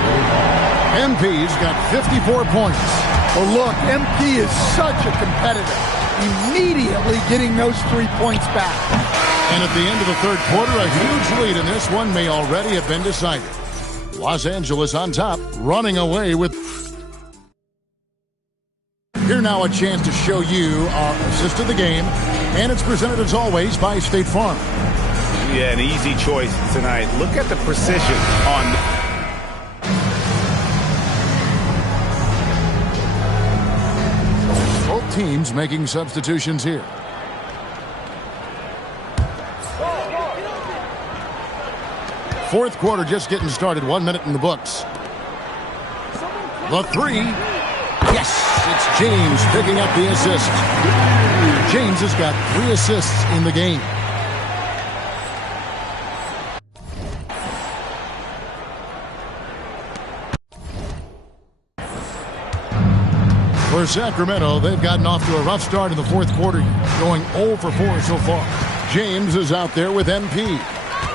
MP's got 54 points. Well, look, MP is such a competitor. Immediately getting those 3 points back. And at the end of the third quarter, a huge lead in this one may already have been decided. Los Angeles on top, running away with... Here now a chance to show you our assist of the game. And it's presented as always by State Farm. Yeah, an easy choice tonight. Look at the precision on... Both teams making substitutions here. Fourth quarter just getting started. 1 minute in the books. The 3. Yes, it's James picking up the assist. James has got 3 assists in the game. For Sacramento, they've gotten off to a rough start in the fourth quarter, going 0 for 4 so far. James is out there with MP.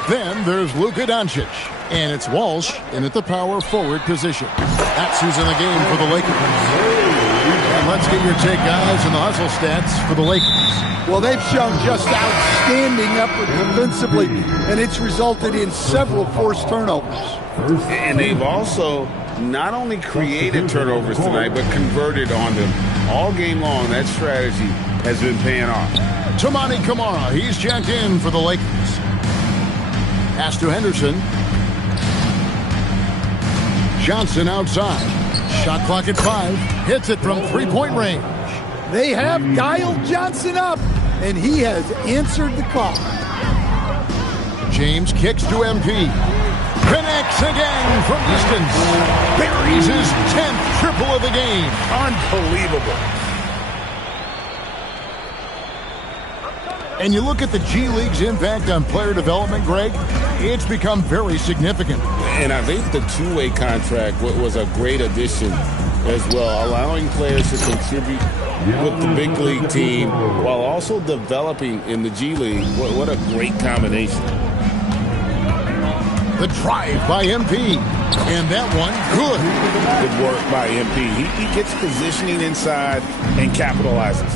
Then there's Luka Doncic. And it's Walsh in at the power forward position. That's who's in the game for the Lakers. And let's get your take, guys, and the hustle stats for the Lakers. Well, they've shown just outstanding effort defensively, and it's resulted in several forced turnovers. And they've also not only created turnovers tonight, but converted on them. All game long, that strategy has been paying off. Toumani Camara, he's checked in for the Lakers. Pass to Henderson. Johnson outside. Shot clock at 5. Hits it from three-point range. They have dialed Johnson up, and he has answered the call. James kicks to MP. Connects again from distance. Buries his 10th triple of the game. Unbelievable. And you look at the G League's impact on player development, Greg, it's become very significant. And I think the two-way contract was a great addition as well, allowing players to contribute with the big league team while also developing in the G League. What a great combination. The drive by MP. And that one, good. Good work by MP. He gets positioning inside and capitalizes.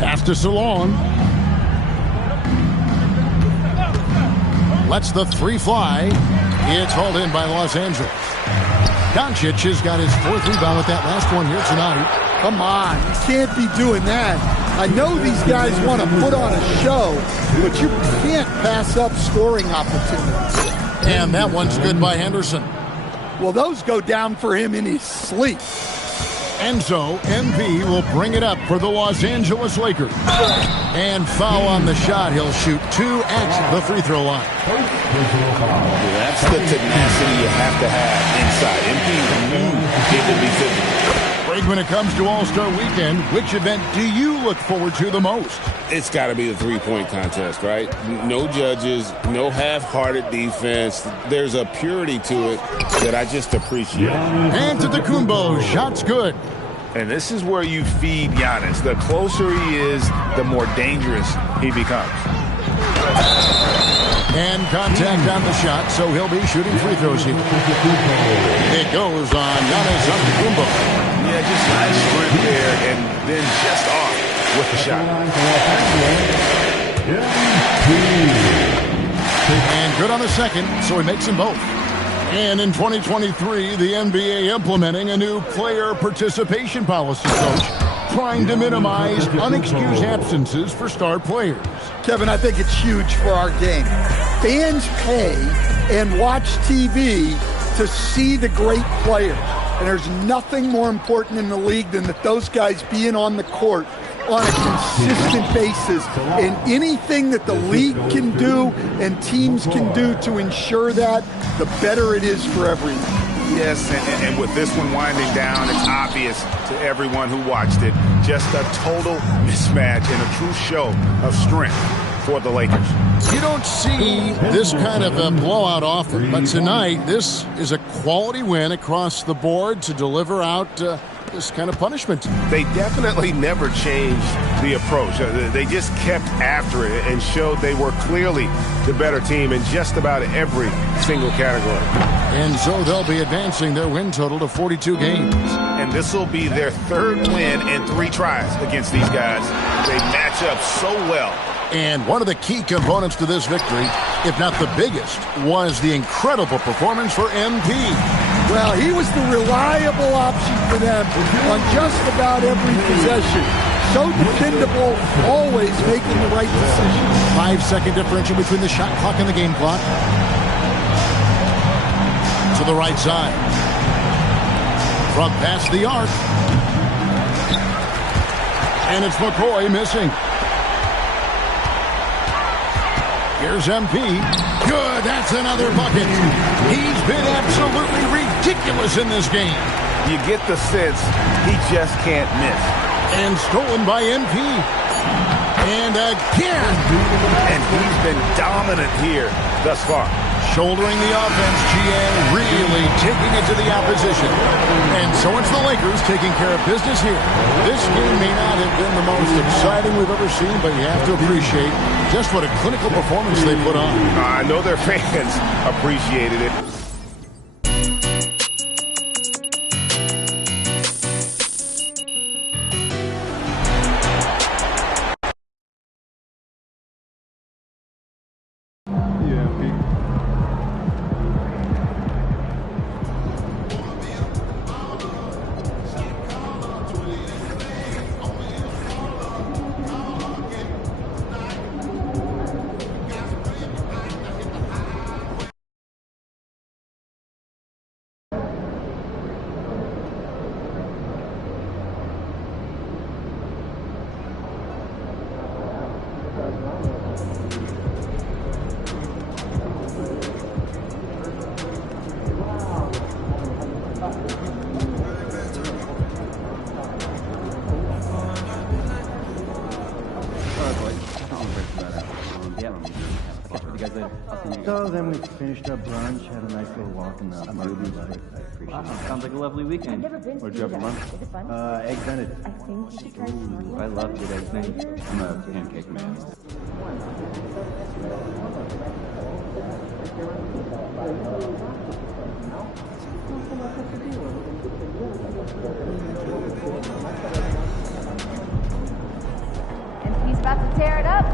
Pass to Salon. Lets the three fly. It's hauled in by Los Angeles. Doncic has got his 4th rebound with that last one here tonight. Come on, you can't be doing that. I know these guys want to put on a show, but you can't pass up scoring opportunities. And that one's good by Henderson. Well, those go down for him in his sleep. And so MP will bring it up for the Los Angeles Lakers. And foul on the shot. He'll shoot 2 at the free throw line. That's the tenacity you have to have inside. MP knew he could be physical. Greg, when it comes to All-Star Weekend, which event do you look forward to the most? It's got to be the three-point contest, right? No judges, no half-hearted defense. There's a purity to it that I just appreciate. Antetokounmpo, shot's good. And this is where you feed Giannis. The closer he is, the more dangerous he becomes. And contact on the shot, so he'll be shooting free throws here. It goes on Giannis Antetokounmpo. Yeah, just nice sprint there, and then just off with the shot. And good on the second, so he makes them both. And in 2023, the NBA implementing a new player participation policy, Coach, trying to minimize unexcused absences for star players. Kevin, I think it's huge for our game. Fans pay and watch TV to see the great players. And there's nothing more important in the league than that those guys being on the court on a consistent basis. And anything that the league can do and teams can do to ensure that, the better it is for everyone. Yes, and with this one winding down, it's obvious to everyone who watched it. Just a total mismatch and a true show of strength for the Lakers. You don't see this kind of a blowout often, but tonight this is a quality win across the board to deliver out this kind of punishment. They definitely never changed the approach. They just kept after it and showed they were clearly the better team in just about every single category. And so they'll be advancing their win total to 42 games. And this will be their 3rd win in 3 tries against these guys. They match up so well. And one of the key components to this victory, if not the biggest, was the incredible performance for MP. Well, he was the reliable option for them on just about every possession. So dependable, always making the right decision. 5-second differential between the shot clock and the game clock. To the right side. From past the arc. And it's McCoy missing. Here's MP. Good, that's another bucket. He's been absolutely ridiculous in this game. You get the sense he just can't miss. And stolen by MP. And again. And he's been dominant here thus far. Shouldering the offense, GA really taking it to the opposition. And so it's the Lakers taking care of business here. This game may not have been the most exciting we've ever seen, but you have to appreciate just what a clinical performance they put on. I know their fans appreciated it. So then we finished up brunch, had a nice little walk in the movies. I appreciate it. Sounds like a lovely weekend. I've never been to you guys. Is it fun? Egg Benedict. I think you should try some. I love good eggs Benedict. I'm a pancake man. And he's about to tear it up.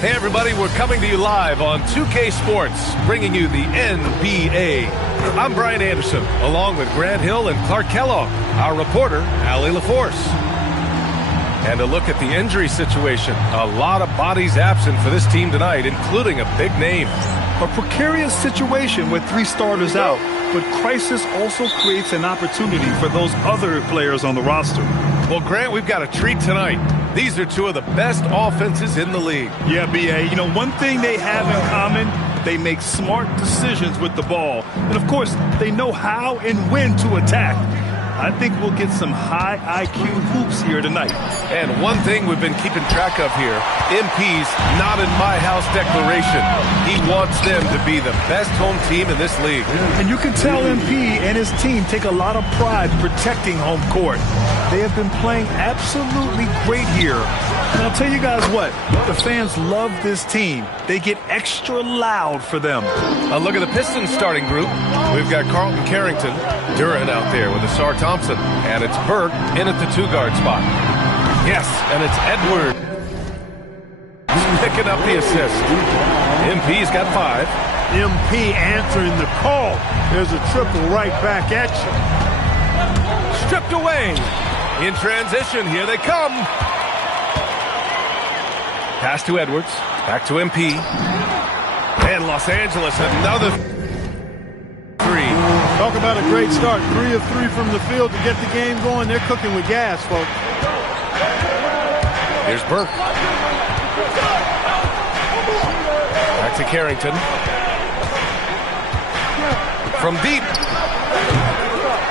Hey everybody, we're coming to you live on 2K Sports, bringing you the NBA. I'm Brian Anderson, along with Grant Hill and Clark Kellogg, our reporter, Allie LaForce. And a look at the injury situation. A lot of bodies absent for this team tonight, including a big name. A precarious situation with 3 starters out, but crisis also creates an opportunity for those other players on the roster. Well, Grant, we've got a treat tonight. These are 2 of the best offenses in the league. Yeah, B.A., you know, one thing they have in common, they make smart decisions with the ball. And, of course, they know how and when to attack. I think we'll get some high IQ hoops here tonight. And one thing we've been keeping track of here, MP's not in my house declaration. He wants them to be the best home team in this league. And you can tell MP and his team take a lot of pride protecting home court. They have been playing absolutely great here. And I'll tell you guys what, the fans love this team. They get extra loud for them. Look at the Pistons starting group. We've got Carlton Carrington, Duran out there with Asar Thompson, and it's Burke in at the 2-guard spot. Yes, and it's Edwards picking up the assist. MP's got 5. MP answering the call. There's a triple right back at you. Stripped away. In transition, here they come. Pass to Edwards, back to MP. And Los Angeles, another 3. Talk about a great start. 3 of 3 from the field to get the game going. They're cooking with gas, folks. Here's Burke. Back to Carrington. From deep.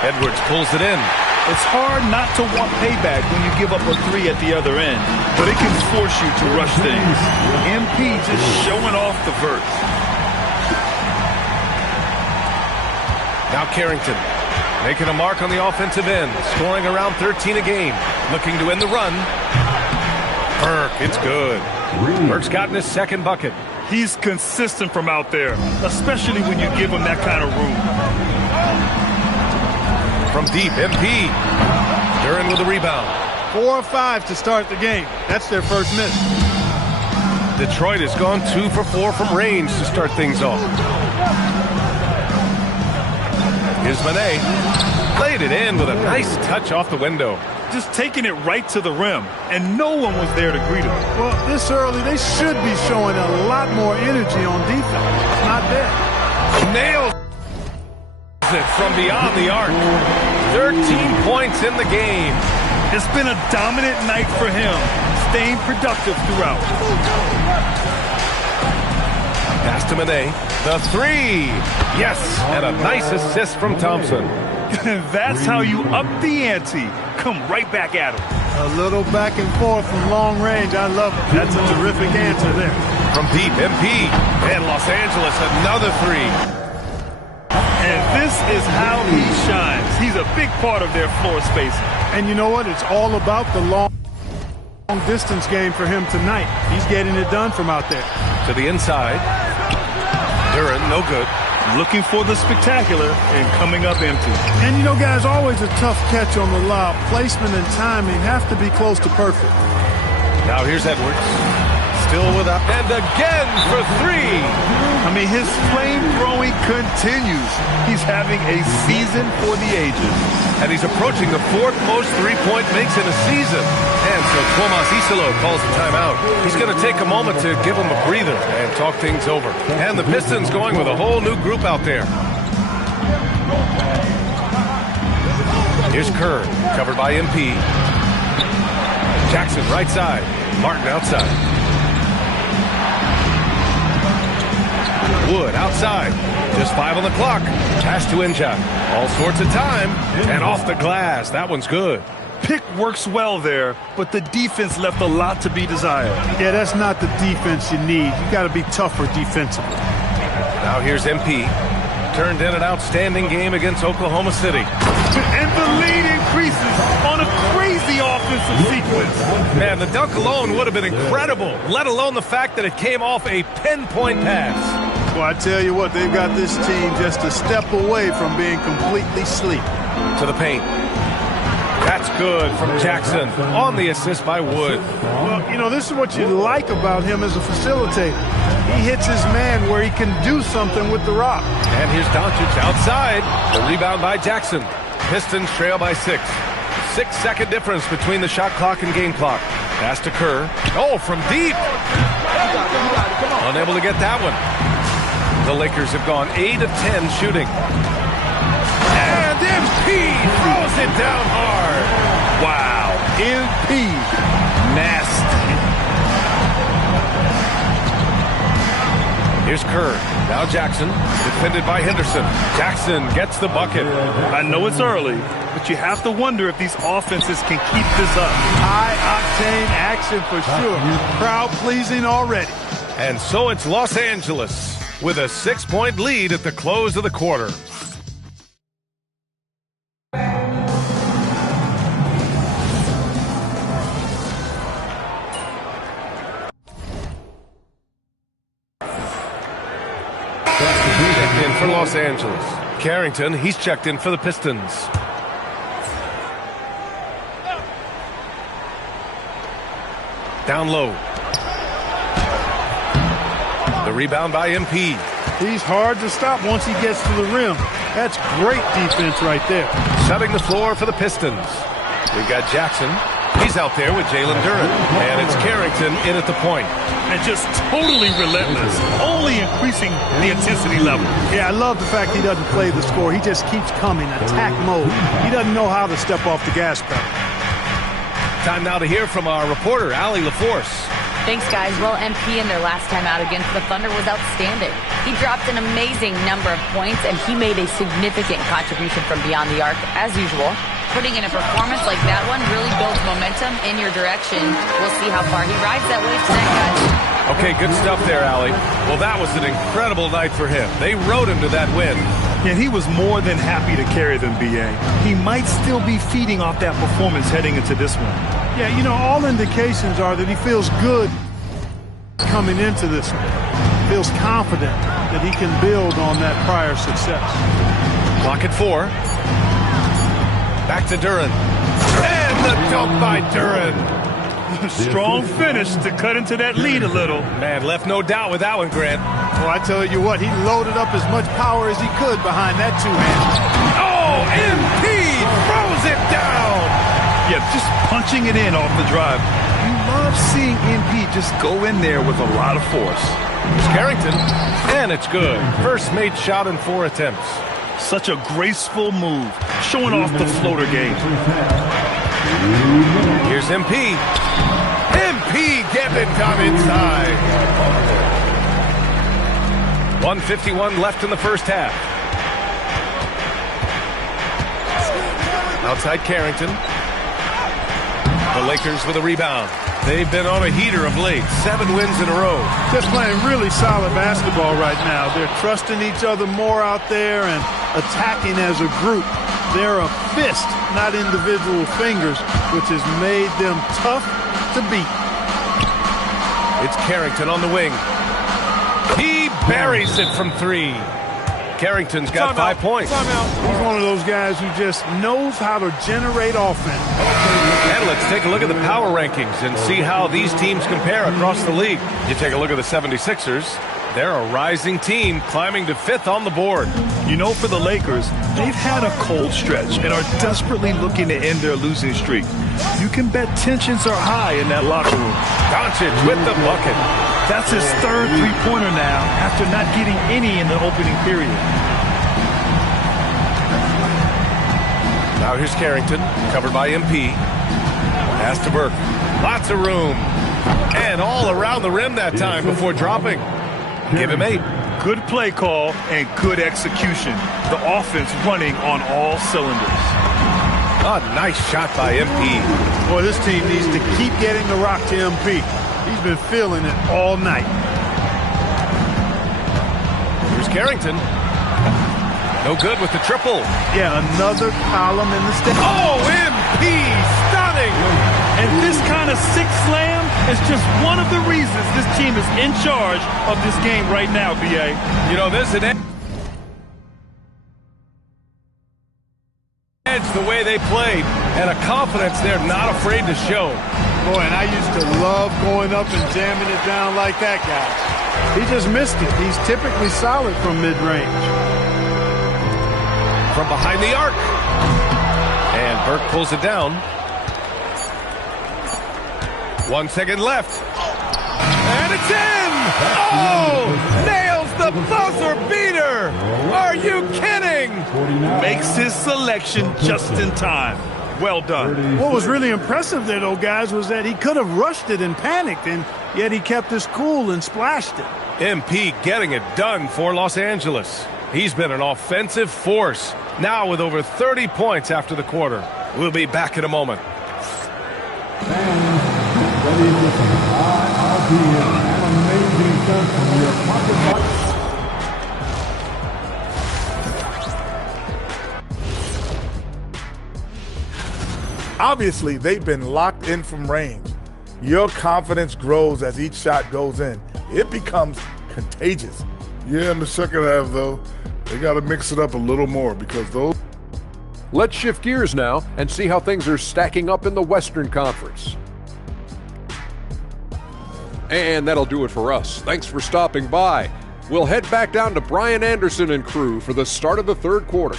Edwards pulls it in. It's hard not to want payback when you give up a 3 at the other end, but it can force you to rush things. MP just showing off the vert. Now Carrington making a mark on the offensive end, scoring around 13 a game, looking to end the run. Burke, it's good. Burke's gotten his 2nd bucket. He's consistent from out there, especially when you give him that kind of room. From deep, MP. Duran with a rebound. 4 of 5 to start the game. That's their first miss. Detroit has gone 2 for 4 from range to start things off. Here's Manet. Played it in with a nice touch off the window. Just taking it right to the rim, and no one was there to greet him. Well, this early, they should be showing a lot more energy on defense. It's not there. Nails it from beyond the arc. 13 points in the game. It's been a dominant night for him, staying productive throughout. Pass to Manet. The three. Yes, and a nice assist from Thompson. That's how you up the ante. Come right back at him. A little back and forth from long range. I love it. That's a terrific answer there. From deep, MP. And Los Angeles, another three. And this is how he shines. He's a big part of their floor space. And you know what? It's all about the long distance game for him tonight. He's getting it done from out there. To the inside. Duran, no good. Looking for the spectacular and coming up empty. And you know, guys, always a tough catch on the lob. Placement and timing have to be close to perfect. Now here's Edwards. Still without. And again for three. I mean, his flame-throwing continues. He's having a season for the ages. And he's approaching the fourth most three-point makes in a season. And so Tomas Isolo calls the timeout. He's going to take a moment to give him a breather and talk things over. And the Pistons going with a whole new group out there. Here's Kerr, covered by MP. Jackson right side. Martin outside. Wood outside. Just 5 on the clock. Pass to Inja. All sorts of time. And off the glass. That one's good. Pick works well there, but the defense left a lot to be desired. Yeah, that's not the defense you need. You got to be tougher defensively. Now here's MP. Turned in an outstanding game against Oklahoma City. And the lead increases on a crazy offensive sequence. Man, the dunk alone would have been incredible, let alone the fact that it came off a pinpoint pass. Well, I tell you what, they've got this team just a step away from being completely sleep. To the paint. That's good from Jackson on the assist by Wood. Well, you know, this is what you like about him as a facilitator. He hits his man where he can do something with the rock. And here's Doncic outside. The rebound by Jackson. Pistons trail by 6. 6-second difference between the shot clock and game clock. Pass to Kerr. Oh, from deep. Unable to get that one. The Lakers have gone 8 of 10 shooting. And MP throws it down hard. Wow, MP. Nasty. Here's Kerr. Now Jackson. Defended by Henderson. Jackson gets the bucket. I know it's early, but you have to wonder if these offenses can keep this up. High-octane action for sure. Crowd-pleasing already. And so it's Los Angeles with a 6-point lead at the close of the quarter. Checked in for Los Angeles. Carrington, he's checked in for the Pistons. Down low. The rebound by MP. He's hard to stop once he gets to the rim. That's great defense right there. Setting the floor for the Pistons. We've got Jackson. He's out there with Jalen Duran. And it's Carrington in at the point. And just totally relentless, only increasing the intensity level. Yeah, I love the fact he doesn't play the score. He just keeps coming, attack mode. He doesn't know how to step off the gas pedal. Time now to hear from our reporter, Allie LaForce. Thanks, guys. Well, MP in their last time out against the Thunder was outstanding. He dropped an amazing number of points, and he made a significant contribution from beyond the arc, as usual. Putting in a performance like that one really builds momentum in your direction. We'll see how far he rides that wave tonight, guys. Okay, good stuff there, Allie. Well, that was an incredible night for him. They rode him to that win. And he was more than happy to carry them, B.A. He might still be feeding off that performance heading into this one. Yeah, you know, all indications are that he feels good coming into this one. Feels confident that he can build on that prior success. Clock at 4. Back to Duran. And the dunk by Duran. Strong finish to cut into that lead a little. Man, left no doubt with that one, Grant. Well, I tell you what, he loaded up as much power as he could behind that two-hand. Oh, MP throws it down. Yeah, just punching it in off the drive. You love seeing MP just go in there with a lot of force. It's Carrington, and it's good. First made shot in 4 attempts. Such a graceful move, showing off the floater game. Here's MP. MP getting it done inside. 1:51 left in the first half. Outside Carrington. The Lakers with a rebound. They've been on a heater of late. 7 wins in a row. Just playing really solid basketball right now. They're trusting each other more out there and attacking as a group. They're a fist, not individual fingers, which has made them tough to beat. It's Carrington on the wing. He buries it from 3. Carrington's got 5 points. He's one of those guys who just knows how to generate offense. And let's take a look at the power rankings and see how these teams compare across the league. You take a look at the 76ers. They're a rising team climbing to 5th on the board. You know, for the Lakers, they've had a cold stretch and are desperately looking to end their losing streak. You can bet tensions are high in that locker room. Doncic with the bucket. That's his 3rd three-pointer now after not getting any in the opening period. Now here's Carrington, covered by MP. Pass to Burke. Lots of room. And all around the rim that time before dropping. Give him 8. Good play call and good execution. The offense running on all cylinders. A nice shot by MP. Boy, this team needs to keep getting the rock to MP. He's been feeling it all night. Here's Carrington. No good with the triple. Yeah, another column in the stat. Oh, MP! Stunning! And this kind of sick slam is just one of the reasons this team is in charge of this game right now, B.A. You know, there's an edge the way they played, and a confidence they're not afraid to show. Boy, and I used to love going up and jamming it down like that guy. He just missed it. He's typically solid from mid-range. From behind the arc. And Burke pulls it down. 1 second left. And it's in! Oh! Nails the buzzer beater! Are you kidding? Makes his selection just in time. Well done. What was really impressive there, though, guys, was that he could have rushed it and panicked, and yet he kept his cool and splashed it. MP getting it done for Los Angeles. He's been an offensive force, now with over 30 points after the quarter. We'll be back in a moment. Obviously, they've been locked in from range. Your confidence grows as each shot goes in. It becomes contagious. Yeah, in the second half, though, they got to mix it up a little more because those... Let's shift gears now and see how things are stacking up in the Western Conference. And that'll do it for us. Thanks for stopping by. We'll head back down to Brian Anderson and crew for the start of the 3rd quarter.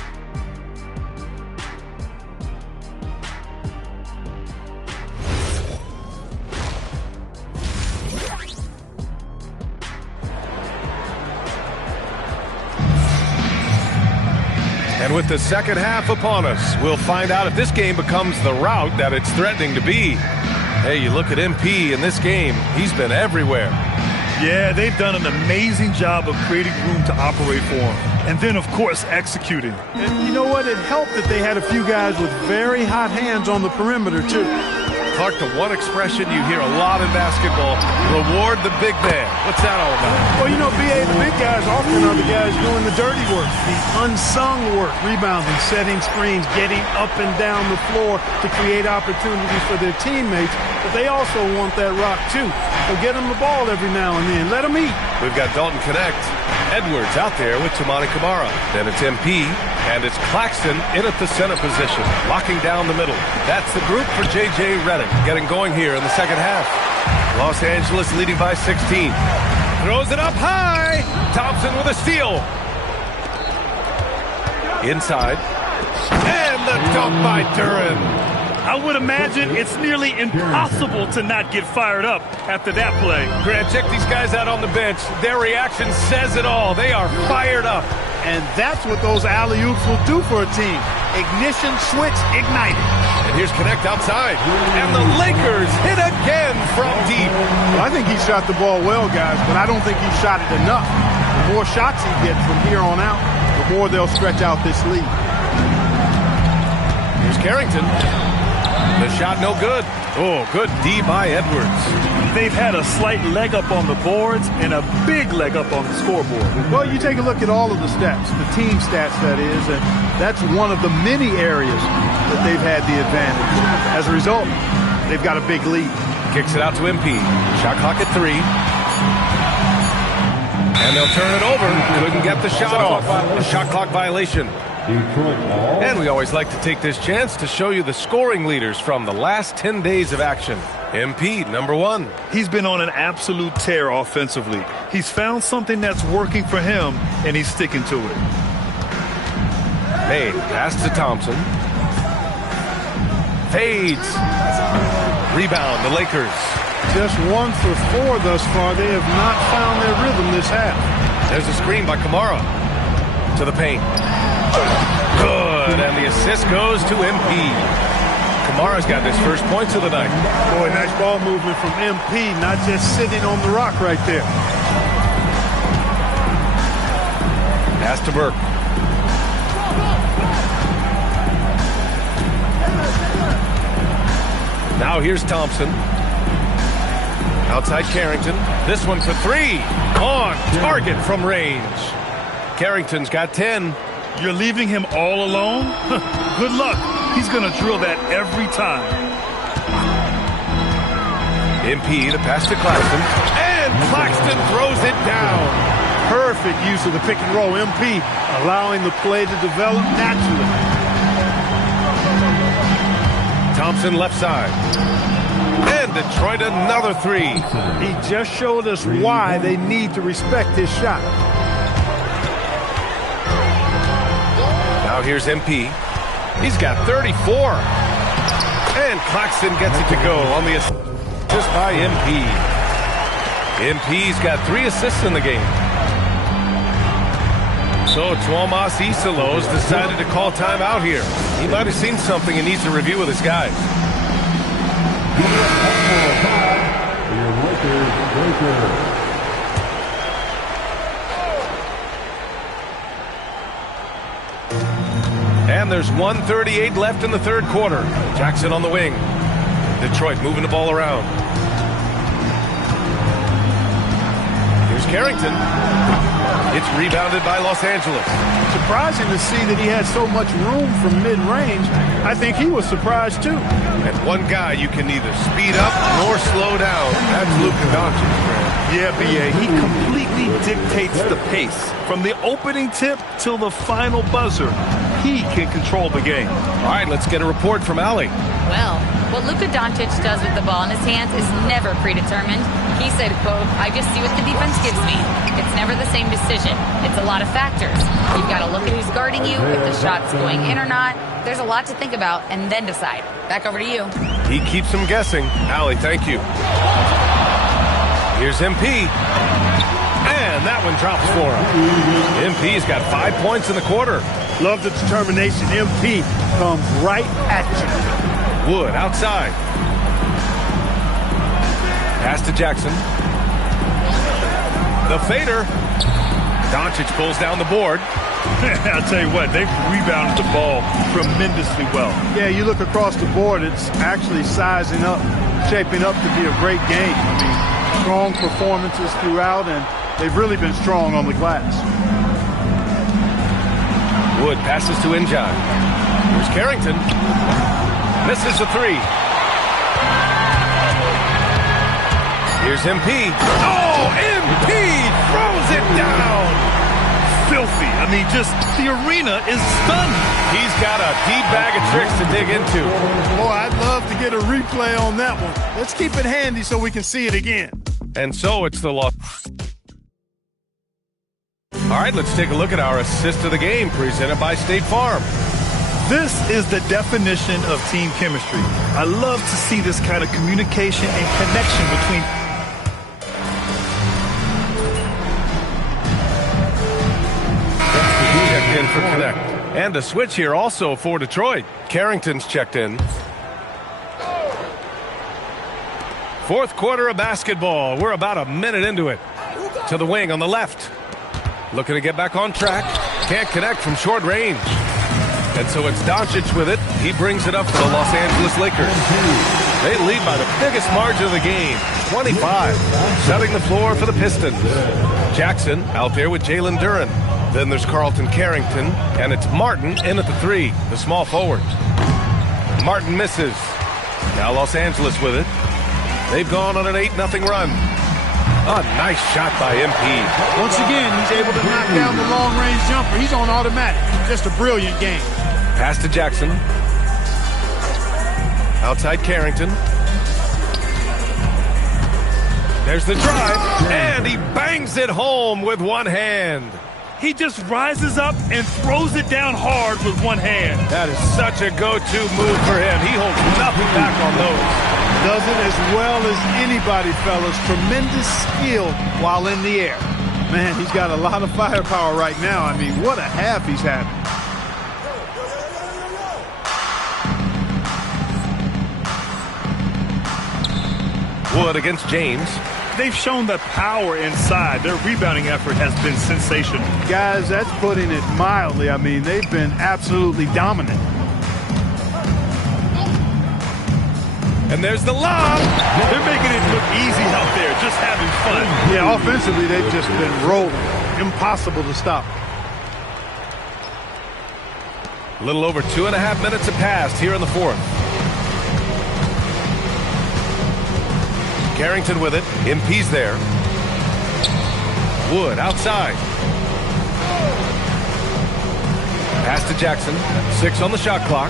And with the second half upon us, we'll find out if this game becomes the rout that it's threatening to be. Hey, you look at MP in this game, he's been everywhere. Yeah, they've done an amazing job of creating room to operate for him. And then, of course, executing. And you know what? It helped that they had a few guys with very hot hands on the perimeter, too. Clark, the one expression you hear a lot in basketball, reward the big man. What's that all about? Well, you know, B.A., the big guys often are the guys doing the dirty work, the unsung work, rebounding, setting screens, getting up and down the floor to create opportunities for their teammates. But they also want that rock, too. So get them the ball every now and then. Let them eat. We've got Dalton Connect. Edwards out there with Tamani Kamara. Then it's MP, and it's Claxton in at the center position, locking down the middle. That's the group for J.J. Redick, getting going here in the second half. Los Angeles leading by 16. Throws it up high. Thompson with a steal. Inside. And the dunk by Duren. I would imagine it's nearly impossible to not get fired up after that play. Grant, check these guys out on the bench. Their reaction says it all. They are fired up. And that's what those alley-oops will do for a team. Ignition switch ignited. And here's Connect outside. And the Lakers hit again from deep. Well, I think he shot the ball well, guys, but I don't think he shot it enough. The more shots he gets from here on out, the more they'll stretch out this lead. Here's Carrington. The shot no good. Oh, good D by Edwards. They've had a slight leg up on the boards and a big leg up on the scoreboard. Well, you take a look at all of the stats, the team stats, that is, and that's one of the many areas that they've had the advantage. As a result, they've got a big lead. Kicks it out to MP. Shot clock at 3. And they'll turn it over. Couldn't get the shot off. A shot clock violation. And we always like to take this chance to show you the scoring leaders from the last 10 days of action. MP, number 1. He's been on an absolute tear offensively. He's found something that's working for him, and he's sticking to it. May, pass to Thompson. Fades. Rebound, the Lakers. Just 1 for 4 thus far. They have not found their rhythm this half. There's a screen by Kamara. To the paint. Good, and the assist goes to MP. Kamara's got his first points of the night. Boy, nice ball movement from MP, not just sitting on the rock right there. Pass to Burke. Now here's Thompson. Outside Carrington. This one for 3. On target from range. Carrington's got 10. You're leaving him all alone? Good luck. He's going to drill that every time. MP, the pass to Claxton. And Claxton throws it down. Perfect use of the pick and roll. MP allowing the play to develop naturally. Thompson left side. And Detroit another 3. He just showed us why they need to respect his shot. Now here's MP. He's got 34. And Claxton gets it to go on the assist by MP. MP's got 3 assists in the game. So Tuomas Isalos decided to call timeout here. He might have seen something and needs to review with his guys. And there's 1:38 left in the third quarter. Jackson on the wing. Detroit moving the ball around. Here's Carrington. It's rebounded by Los Angeles. Surprising to see that he had so much room from mid-range. I think he was surprised too. And one guy you can neither speed up nor slow down. That's Luka Doncic. Yeah, B.A. He completely dictates the pace. From the opening tip till the final buzzer, he can control the game. All right, let's get a report from Allie. Well, what Luka Doncic does with the ball in his hands is never predetermined. He said, quote, "I just see what the defense gives me. It's never the same decision. It's a lot of factors. You've got to look at who's guarding you, if the shot's going in or not. There's a lot to think about and then decide." Back over to you. He keeps them guessing. Allie, thank you. Here's MP. And that one drops for him. MP's got 5 points in the quarter. Love the determination. MP comes right at you. Wood outside. Pass to Jackson. The fader. Doncic pulls down the board. I'll tell you what, they've rebounded the ball tremendously well. Yeah, you look across the board, it's actually sizing up, shaping up to be a great game. I mean, strong performances throughout, and they've really been strong on the glass. Wood passes to Injai. Here's Carrington. Misses the 3. Here's MP. Oh, MP throws it down. Filthy. I mean, just the arena is stunned. He's got a deep bag of tricks to dig into. Boy, I'd love to get a replay on that one. Let's keep it handy so we can see it again. And so it's the loss. All right, let's take a look at our assist of the game presented by State Farm. This is the definition of team chemistry. I love to see this kind of communication and connection between never connect. And a switch here also for Detroit. Carrington's checked in. Fourth quarter of basketball. We're about a minute into it. To the wing on the left. Looking to get back on track. Can't connect from short range. And so it's Doncic with it. He brings it up for the Los Angeles Lakers. They lead by the biggest margin of the game, 25. Setting the floor for the Pistons. Jackson out there with Jalen Duren. Then there's Carlton Carrington, and it's Martin in at the 3, the small forward. Martin misses. Now Los Angeles with it. They've gone on an 8-0 run. A nice shot by MP. Once again, he's able to knock down the long-range jumper. He's on automatic. Just a brilliant game. Pass to Jackson. Outside Carrington. There's the drive, and he bangs it home with one hand. He just rises up and throws it down hard with one hand. That is such a go-to move for him. He holds nothing back on those. Does it as well as anybody, fellas. Tremendous skill while in the air. Man, he's got a lot of firepower right now. I mean, what a half he's having. Wood against James. They've shown the power inside. Their rebounding effort has been sensational. Guys, that's putting it mildly. I mean, they've been absolutely dominant. And there's the lob. They're making it look easy out there, just having fun. Yeah, offensively, they've just been rolling. Impossible to stop. A little over 2.5 minutes have passed here in the fourth. Carrington with it. MP's there. Wood outside. Pass to Jackson. 6 on the shot clock.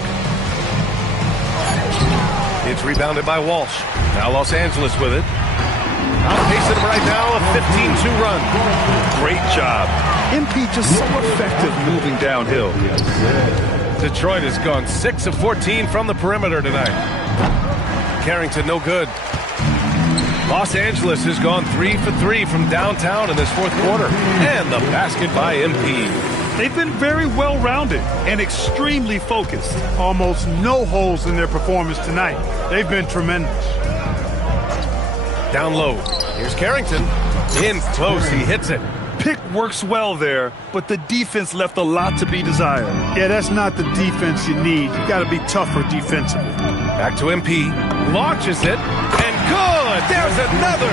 It's rebounded by Walsh. Now Los Angeles with it. Outpacing him right now, a 15-2 run. Great job. MP just so effective moving downhill. Detroit has gone 6 of 14 from the perimeter tonight. Carrington no good. Los Angeles has gone 3 for 3 from downtown in this fourth quarter. And the basket by MP. They've been very well-rounded and extremely focused. Almost no holes in their performance tonight. They've been tremendous. Down low. Here's Carrington. In close. He hits it. Pick works well there, but the defense left a lot to be desired. Yeah, that's not the defense you need. You got to be tougher defensively. Back to MP. Launches it. And good. There's another.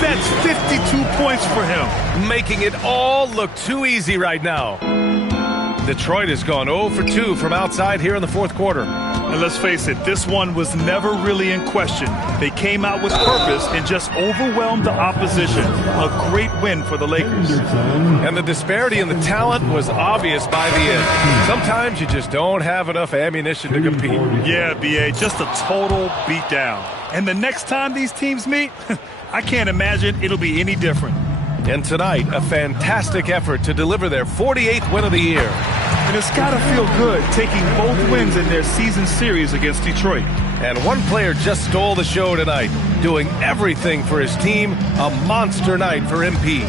That's 52 points for him. Making it all look too easy right now. Detroit has gone 0 for 2 from outside here in the fourth quarter. And let's face it, this one was never really in question. They came out with purpose and just overwhelmed the opposition. A great win for the Lakers. And the disparity in the talent was obvious by the end. Sometimes you just don't have enough ammunition to compete. Yeah, B.A., just a total beatdown. And the next time these teams meet, I can't imagine it'll be any different. And tonight, a fantastic effort to deliver their 48th win of the year. And it's got to feel good taking both wins in their season series against Detroit. And one player just stole the show tonight, doing everything for his team. A monster night for MP.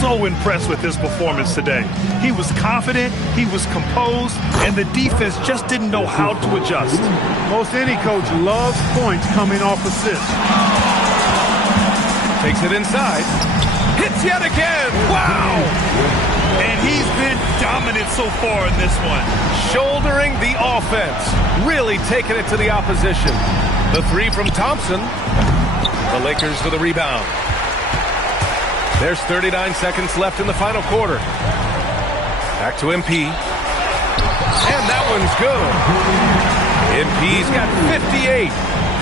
So impressed with his performance today. He was confident, he was composed, and the defense just didn't know how to adjust. Most any coach loves points coming off assists. Takes it inside. Hits yet again. Wow! And he's been dominant so far in this one. Shouldering the offense. Really taking it to the opposition. The 3 from Thompson. The Lakers for the rebound. There's 39 seconds left in the final quarter. Back to MP. And that one's good. MP's got 58.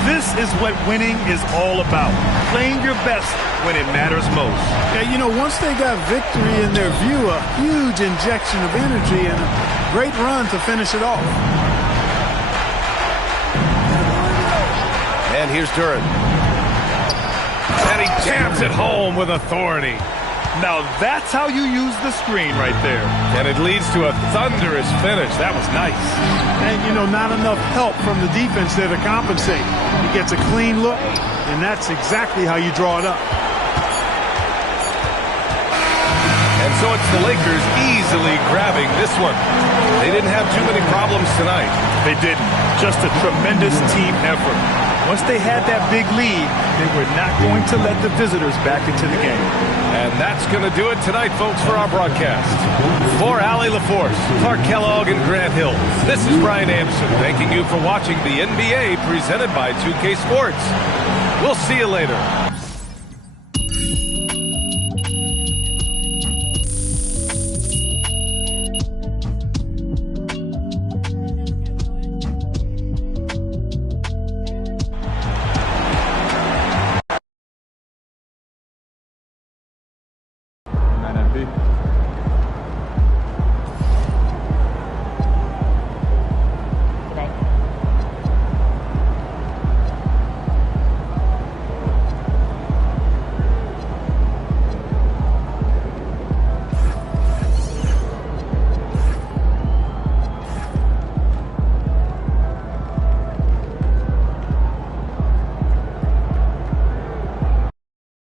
This is what winning is all about. Playing your best when it matters most. Yeah, you know, once they got victory in their view, a huge injection of energy and a great run to finish it off. And here's Duren. And he jams it home with authority. Now that's how you use the screen right there. And it leads to a thunderous finish. That was nice. And, you know, not enough help from the defense there to compensate. He gets a clean look, and that's exactly how you draw it up. And So it's the Lakers easily grabbing this one. They didn't have too many problems tonight. They didn't. Just a tremendous team effort. Once they had that big lead, they were not going to let the visitors back into the game. And that's going to do it tonight, folks, for our broadcast. For Allie LaForce, Clark Kellogg, and Grant Hill, this is Brian Anderson thanking you for watching the NBA presented by 2K Sports. We'll see you later.